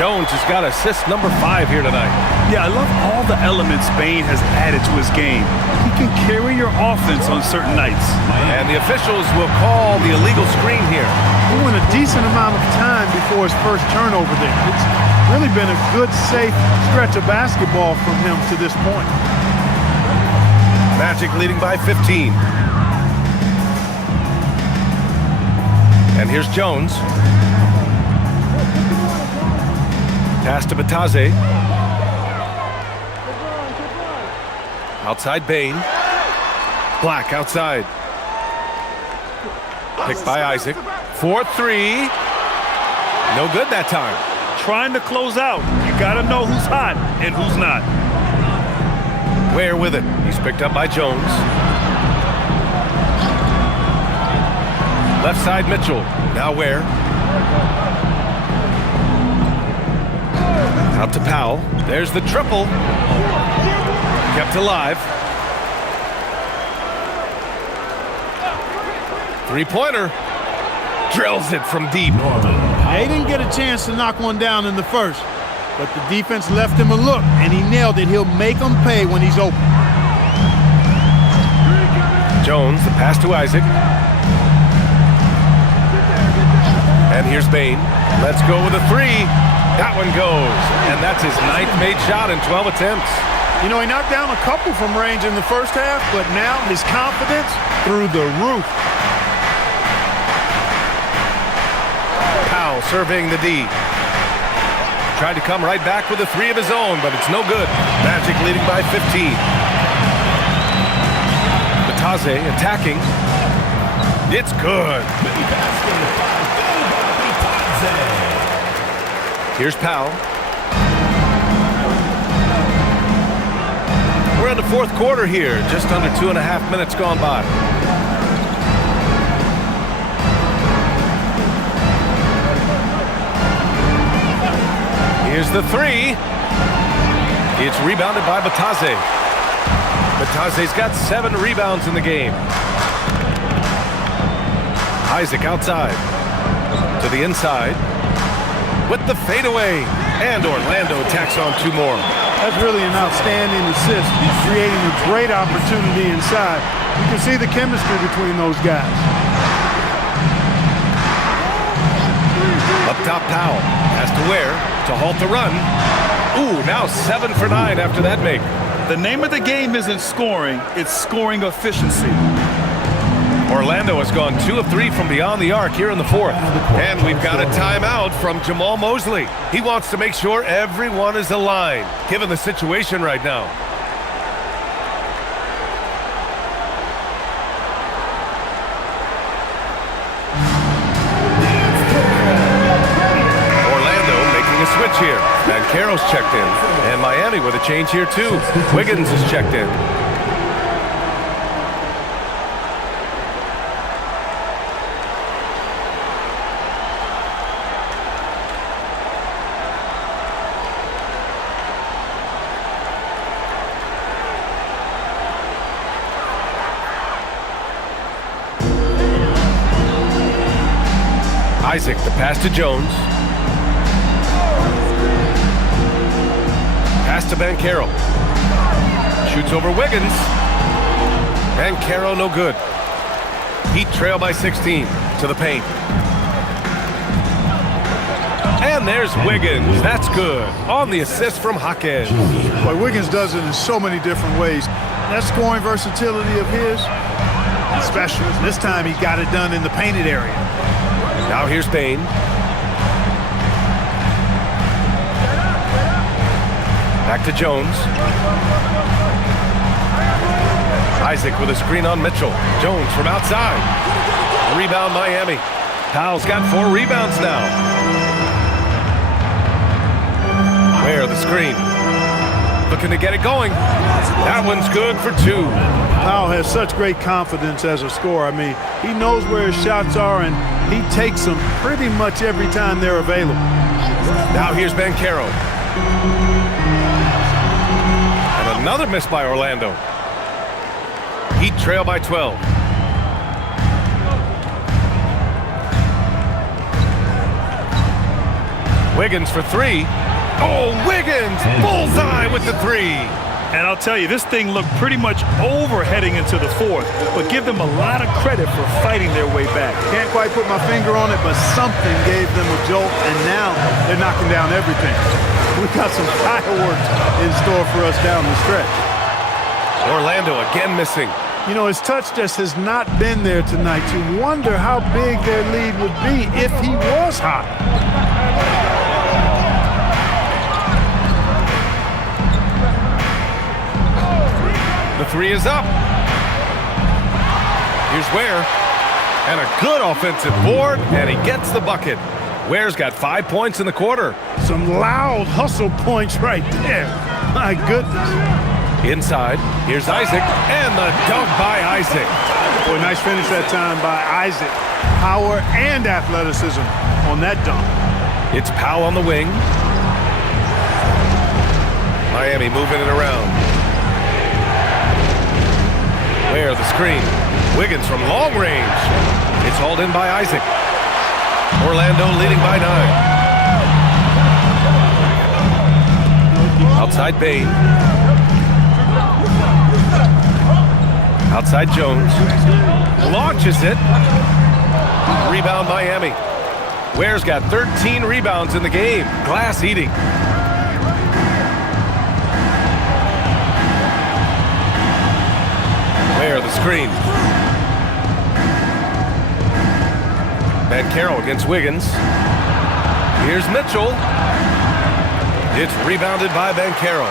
Jones has got assist number 5 here tonight. Yeah, I love all the elements Bane has added to his game. He can carry your offense on certain nights. And the officials will call the illegal screen here. He went a decent amount of time before his first turnover there. It's really been a good, safe stretch of basketball from him to this point. Magic leading by 15. And here's Jones. Pass to Batase. Outside Bane. Black outside. Picked by Isaac. 4-3. No good that time. Trying to close out. You got to know who's hot and who's not. Ware with it. He's picked up by Jones. Left side, Mitchell. Now Ware. Out to Powell. There's the triple. Kept alive. Three-pointer. Drills it from deep. They didn't get a chance to knock one down in the first, but the defense left him a look, and he nailed it. He'll make them pay when he's open. Jones, the pass to Isaac. And here's Bane. Let's go with a three. That one goes. And that's his 9th made shot in 12 attempts. You know, he knocked down a couple from range in the first half, but now his confidence through the roof. Powell surveying the D. Tried to come right back with a three of his own, but it's no good. Magic leading by 15. Bataze attacking. It's good. Here's Powell. We're in the fourth quarter here. Just under 2.5 minutes gone by. Here's the three. It's rebounded by Bataze. Bataze's got 7 rebounds in the game. Isaac outside. To the inside. With the fadeaway. And Orlando tacks on 2 more. That's really an outstanding assist. He's creating a great opportunity inside. You can see the chemistry between those guys. Up top, Powell. Has to Ware to halt the run. Ooh, now 7 for 9 after that make. The name of the game isn't scoring, it's scoring efficiency. Orlando has gone 2 of 3 from beyond the arc here in the fourth. And we've got a timeout from Jamal Mosley. He wants to make sure everyone is aligned, given the situation right now. Orlando making a switch here. Banchero's checked in. And Miami with a change here too. Wiggins is checked in. Isaac, the pass to Jones. Pass to Banchero. Shoots over Wiggins. Banchero no good. Heat trail by 16 to the paint. And there's Wiggins. That's good. On the assist from Jaquez. Boy, Wiggins does it in so many different ways. That scoring versatility of his, special. This time he got it done in the painted area. Now here's Bane. Back to Jones. Isaac with a screen on Mitchell. Jones from outside. Rebound Miami. Powell's got 4 rebounds now. Ware the screen. Looking to get it going. That one's good for 2. Powell has such great confidence as a scorer. I mean, he knows where his shots are, and he takes them pretty much every time they're available. Now here's Banchero. And another miss by Orlando. Heat trail by 12. Wiggins for 3. Oh, Wiggins! Bullseye with the 3. And I'll tell you, this thing looked pretty much over heading into the fourth, but give them a lot of credit for fighting their way back. Can't quite put my finger on it, but something gave them a jolt, and now they're knocking down everything. We've got some fireworks in store for us down the stretch. Orlando again missing. You know, his touch just has not been there tonight. You wonder how big their lead would be if he was hot. The 3 is up. Here's Ware. And a good offensive board, and he gets the bucket. Ware's got 5 points in the quarter. Some loud hustle points right there. My goodness. Inside, here's Isaac, and the dunk by Isaac. Boy, nice finish that time by Isaac. Power and athleticism on that dunk. It's Powell on the wing. Miami moving it around. Where the screen. Wiggins from long range. It's hauled in by Isaac. Orlando leading by 9. Outside Bain. Outside Jones. Launches it. Rebound Miami. Ware's got 13 rebounds in the game. Glass eating. Ware the screen. Banchero against Wiggins. Here's Mitchell. It's rebounded by Banchero.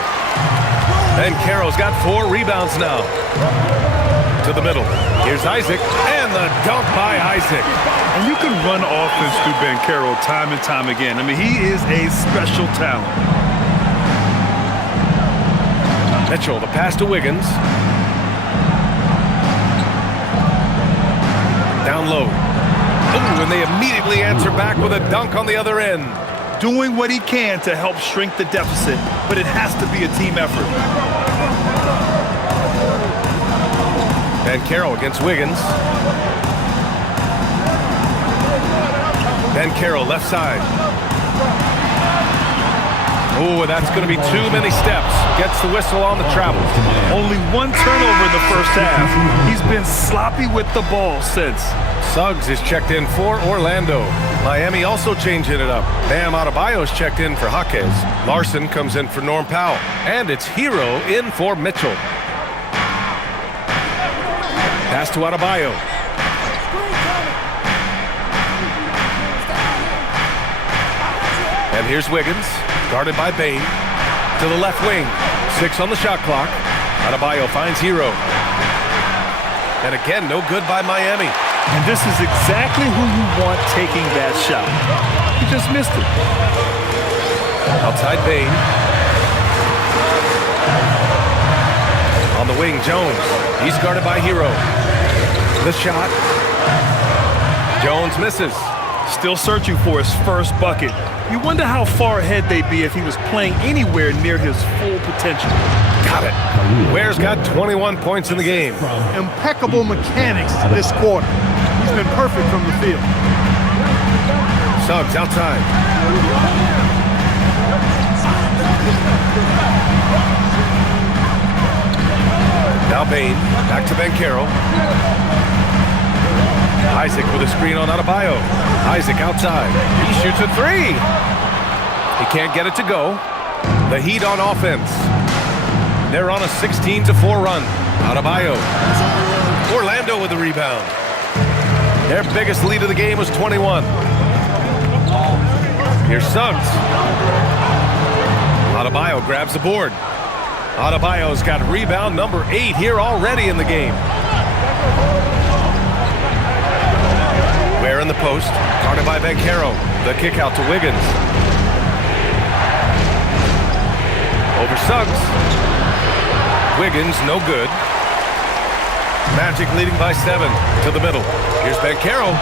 Banchero's got 4 rebounds now. To the middle. Here's Isaac, and the dunk by Isaac. And you can run offense through Banchero time and time again. I mean, he is a special talent. Mitchell, the pass to Wiggins. Down low. Ooh, and they immediately answer back with a dunk on the other end. Doing what he can to help shrink the deficit, but it has to be a team effort. Banchero against Wiggins. Banchero left side. Oh, that's going to be too many steps. Gets the whistle on the travel. Only 1 turnover in the first half. He's been sloppy with the ball since. Suggs is checked in for Orlando. Miami also changing it up. Bam Adebayo's checked in for Jaquez. Larson comes in for Norm Powell. And it's Hero in for Mitchell. Pass to Adebayo. And here's Wiggins, guarded by Bain. To the left wing. 6 on the shot clock. Adebayo finds Hero. And again, no good by Miami. And this is exactly who you want taking that shot. He just missed it. Outside Bain. On the wing, Jones. He's guarded by Hero. The shot. Jones misses. Still searching for his first bucket. You wonder how far ahead they'd be if he was playing anywhere near his full potential. Got it. Ware's got 21 points in the game. Impeccable mechanics this quarter. He's been perfect from the field. Suggs outside. Now Bain. Back to Banchero. Isaac with a screen on Adebayo. Isaac outside. He shoots a 3. He can't get it to go. The Heat on offense. They're on a 16-4 run. Adebayo. Orlando with the rebound. Their biggest lead of the game was 21. Here's Suggs. Adebayo grabs the board. Adebayo's got rebound number 8 here already in the game. Ware in the post, guarded by Banchero. The kick out to Wiggins. Over Suggs. Wiggins, no good. Magic leading by 7 to the middle. Here's Banchero.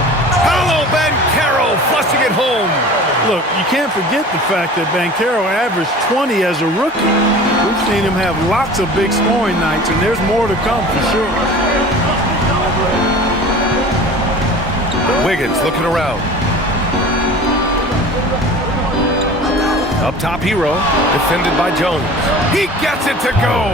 Hello, Banchero, flushing it home. Look, you can't forget the fact that Banchero averaged 20 as a rookie. We've seen him have lots of big scoring nights, and there's more to come for sure. Wiggins looking around. Up top, Hero, defended by Jones. He gets it to go.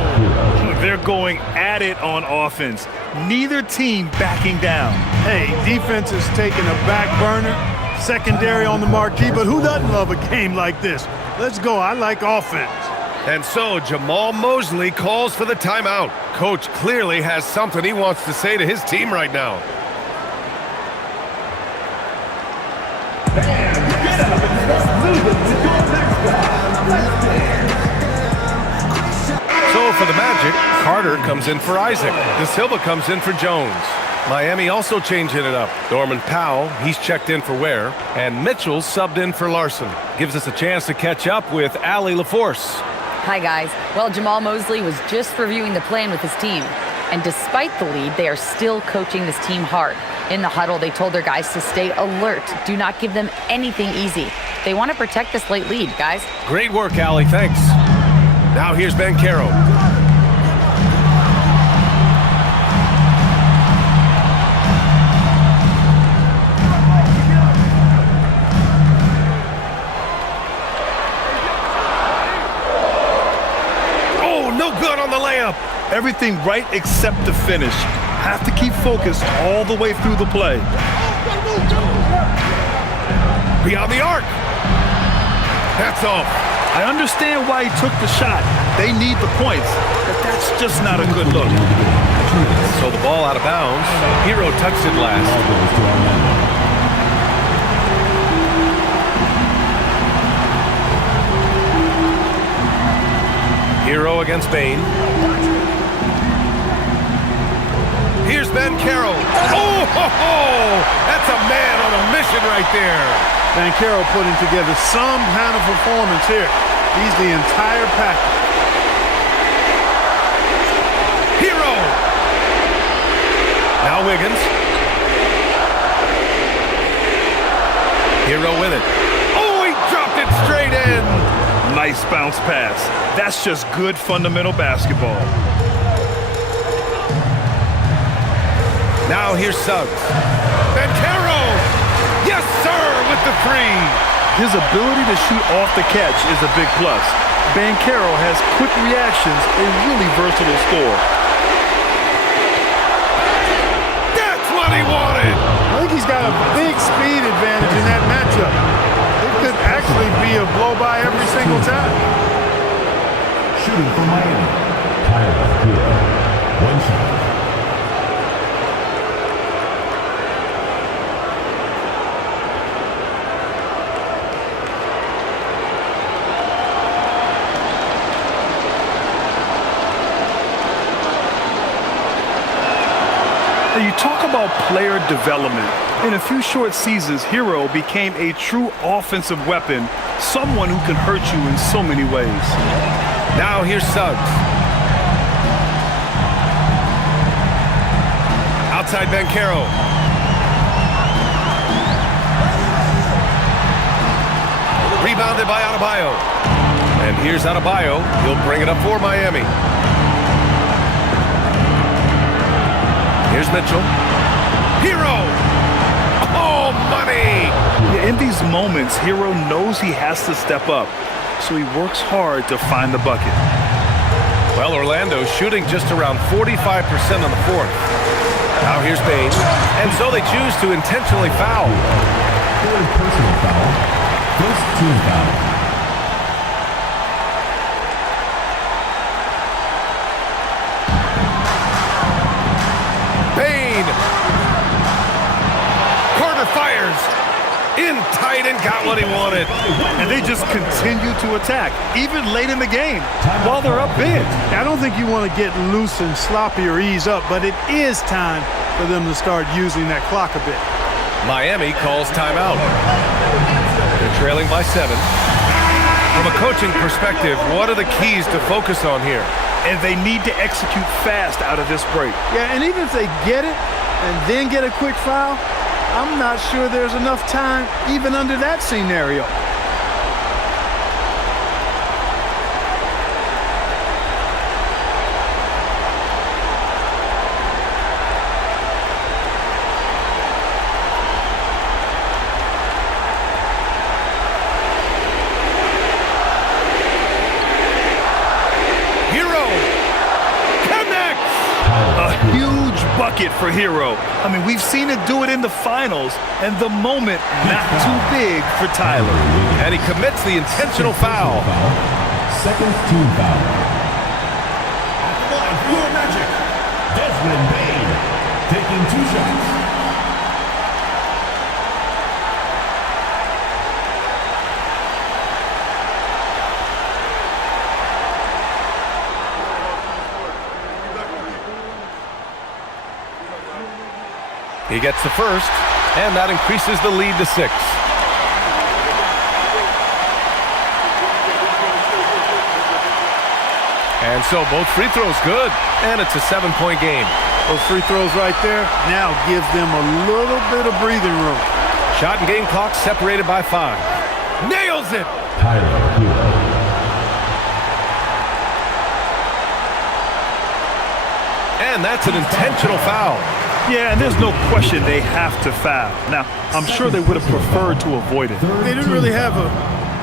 They're going at it on offense. Neither team backing down. Hey, defense is taking a back burner, secondary on the marquee, but who doesn't love a game like this? Let's go. I like offense. And so Jamal Mosley calls for the timeout. Coach clearly has something he wants to say to his team right now. So for the Magic, Carter comes in for Isaac. De Silva comes in for Jones. Miami also changing it up. Norman Powell, he's checked in for Ware. And Mitchell subbed in for Larson. Gives us a chance to catch up with Allie LaForce. Hi, guys. Well, Jamal Mosley was just reviewing the plan with his team. And despite the lead, they are still coaching this team hard. In the huddle, they told their guys to stay alert. Do not give them anything easy. They want to protect this late lead, guys. Great work, Allie. Thanks. Now here's Banchero. Oh, no good on the layup. Everything right except the finish. Have to keep focused all the way through the play. Beyond the arc. That's off. I understand why he took the shot. They need the points, but that's just not a good look. So the ball out of bounds. Hero touched it last. Hero against Bane. Here's Banchero. Oh, ho, ho! That's a man on a mission right there. Banchero putting together some kind of performance here. He's the entire package. Hero. Now Wiggins. Hero with it. Oh, he dropped it straight in. Nice bounce pass. That's just good fundamental basketball. Now here's Suggs. Banchero! Yes, sir, with the three. His ability to shoot off the catch is a big plus. Banchero has quick reactions, a really versatile scorer. That's what he wanted. I think he's got a big speed advantage in that matchup. It could actually be a blow-by every single time. Shooting for Miami, Tyler Hero. One shot. You talk about player development. In a few short seasons, Hero became a true offensive weapon, someone who can hurt you in so many ways. Now here's Suggs. Outside Banchero. Rebounded by Adebayo. And here's Adebayo. He'll bring it up for Miami. Here's Mitchell. Hero! Oh, money! In these moments, Hero knows he has to step up, so he works hard to find the bucket. Well, Orlando's shooting just around 45% on the fourth. Now here's Bane. And so they choose to intentionally foul. Third personal foul. First team foul. Fires in tight and got what he wanted. And they just continue to attack, even late in the game, while they're up big. I don't think you want to get loose and sloppy or ease up, but it is time for them to start using that clock a bit. Miami calls timeout. They're trailing by 7. From a coaching perspective, what are the keys to focus on here? And they need to execute fast out of this break. Yeah, and even if they get it and then get a quick foul, I'm not sure there's enough time even under that scenario. Bucket for Hero. I mean, we've seen it do it in the finals, and the moment not too big for Tyler. And he commits the intentional foul. Second team foul. At the line for your Magic, Desmond Bane taking 2 shots. He gets the first, and that increases the lead to 6. And so both free throws good, and it's a 7-point game. Those free throws right there now gives them a little bit of breathing room. Shot and game clock separated by 5. Nails it! And that's an intentional foul. Yeah, and there's no question they have to foul. Now, I'm sure they would have preferred to avoid it. They didn't really have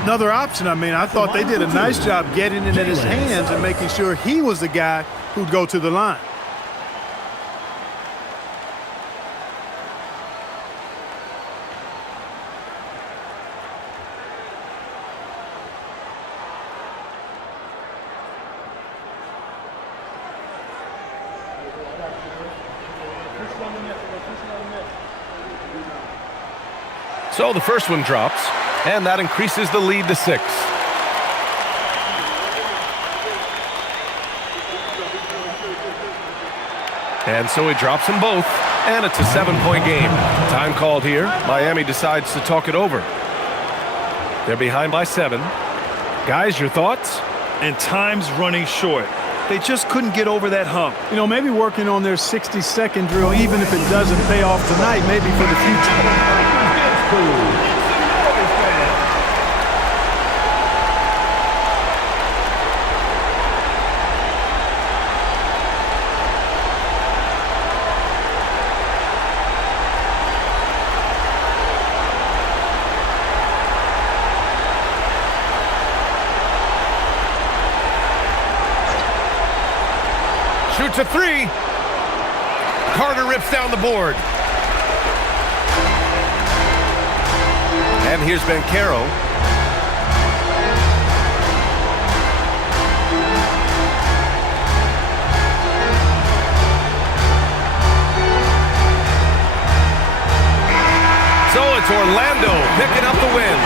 another option. I mean, I thought they did a nice job getting it in his hands and making sure he was the guy who'd go to the line. So the first one drops, and that increases the lead to 6. And so he drops them both, and it's a 7-point game. Time called here. Miami decides to talk it over. They're behind by 7. Guys, your thoughts? And time's running short. They just couldn't get over that hump. You know, maybe working on their 60-second drill, even if it doesn't pay off tonight, maybe for the future. Shoots a 3. Carter rips down the board. And here's Banchero. So it's Orlando picking up the win,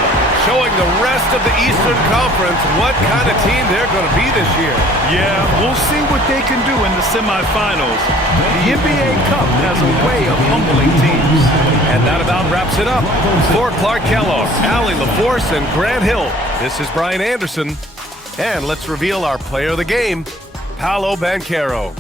showing the rest of the Eastern Conference what kind of team they're going to be this year. Yeah, we'll see what they can do in the semifinals. The NBA Cup has a way of humbling teams. And that about wraps it up. For Clark Kellogg, Allie LaForce, and Grant Hill, this is Brian Anderson. And let's reveal our player of the game, Paolo Banchero.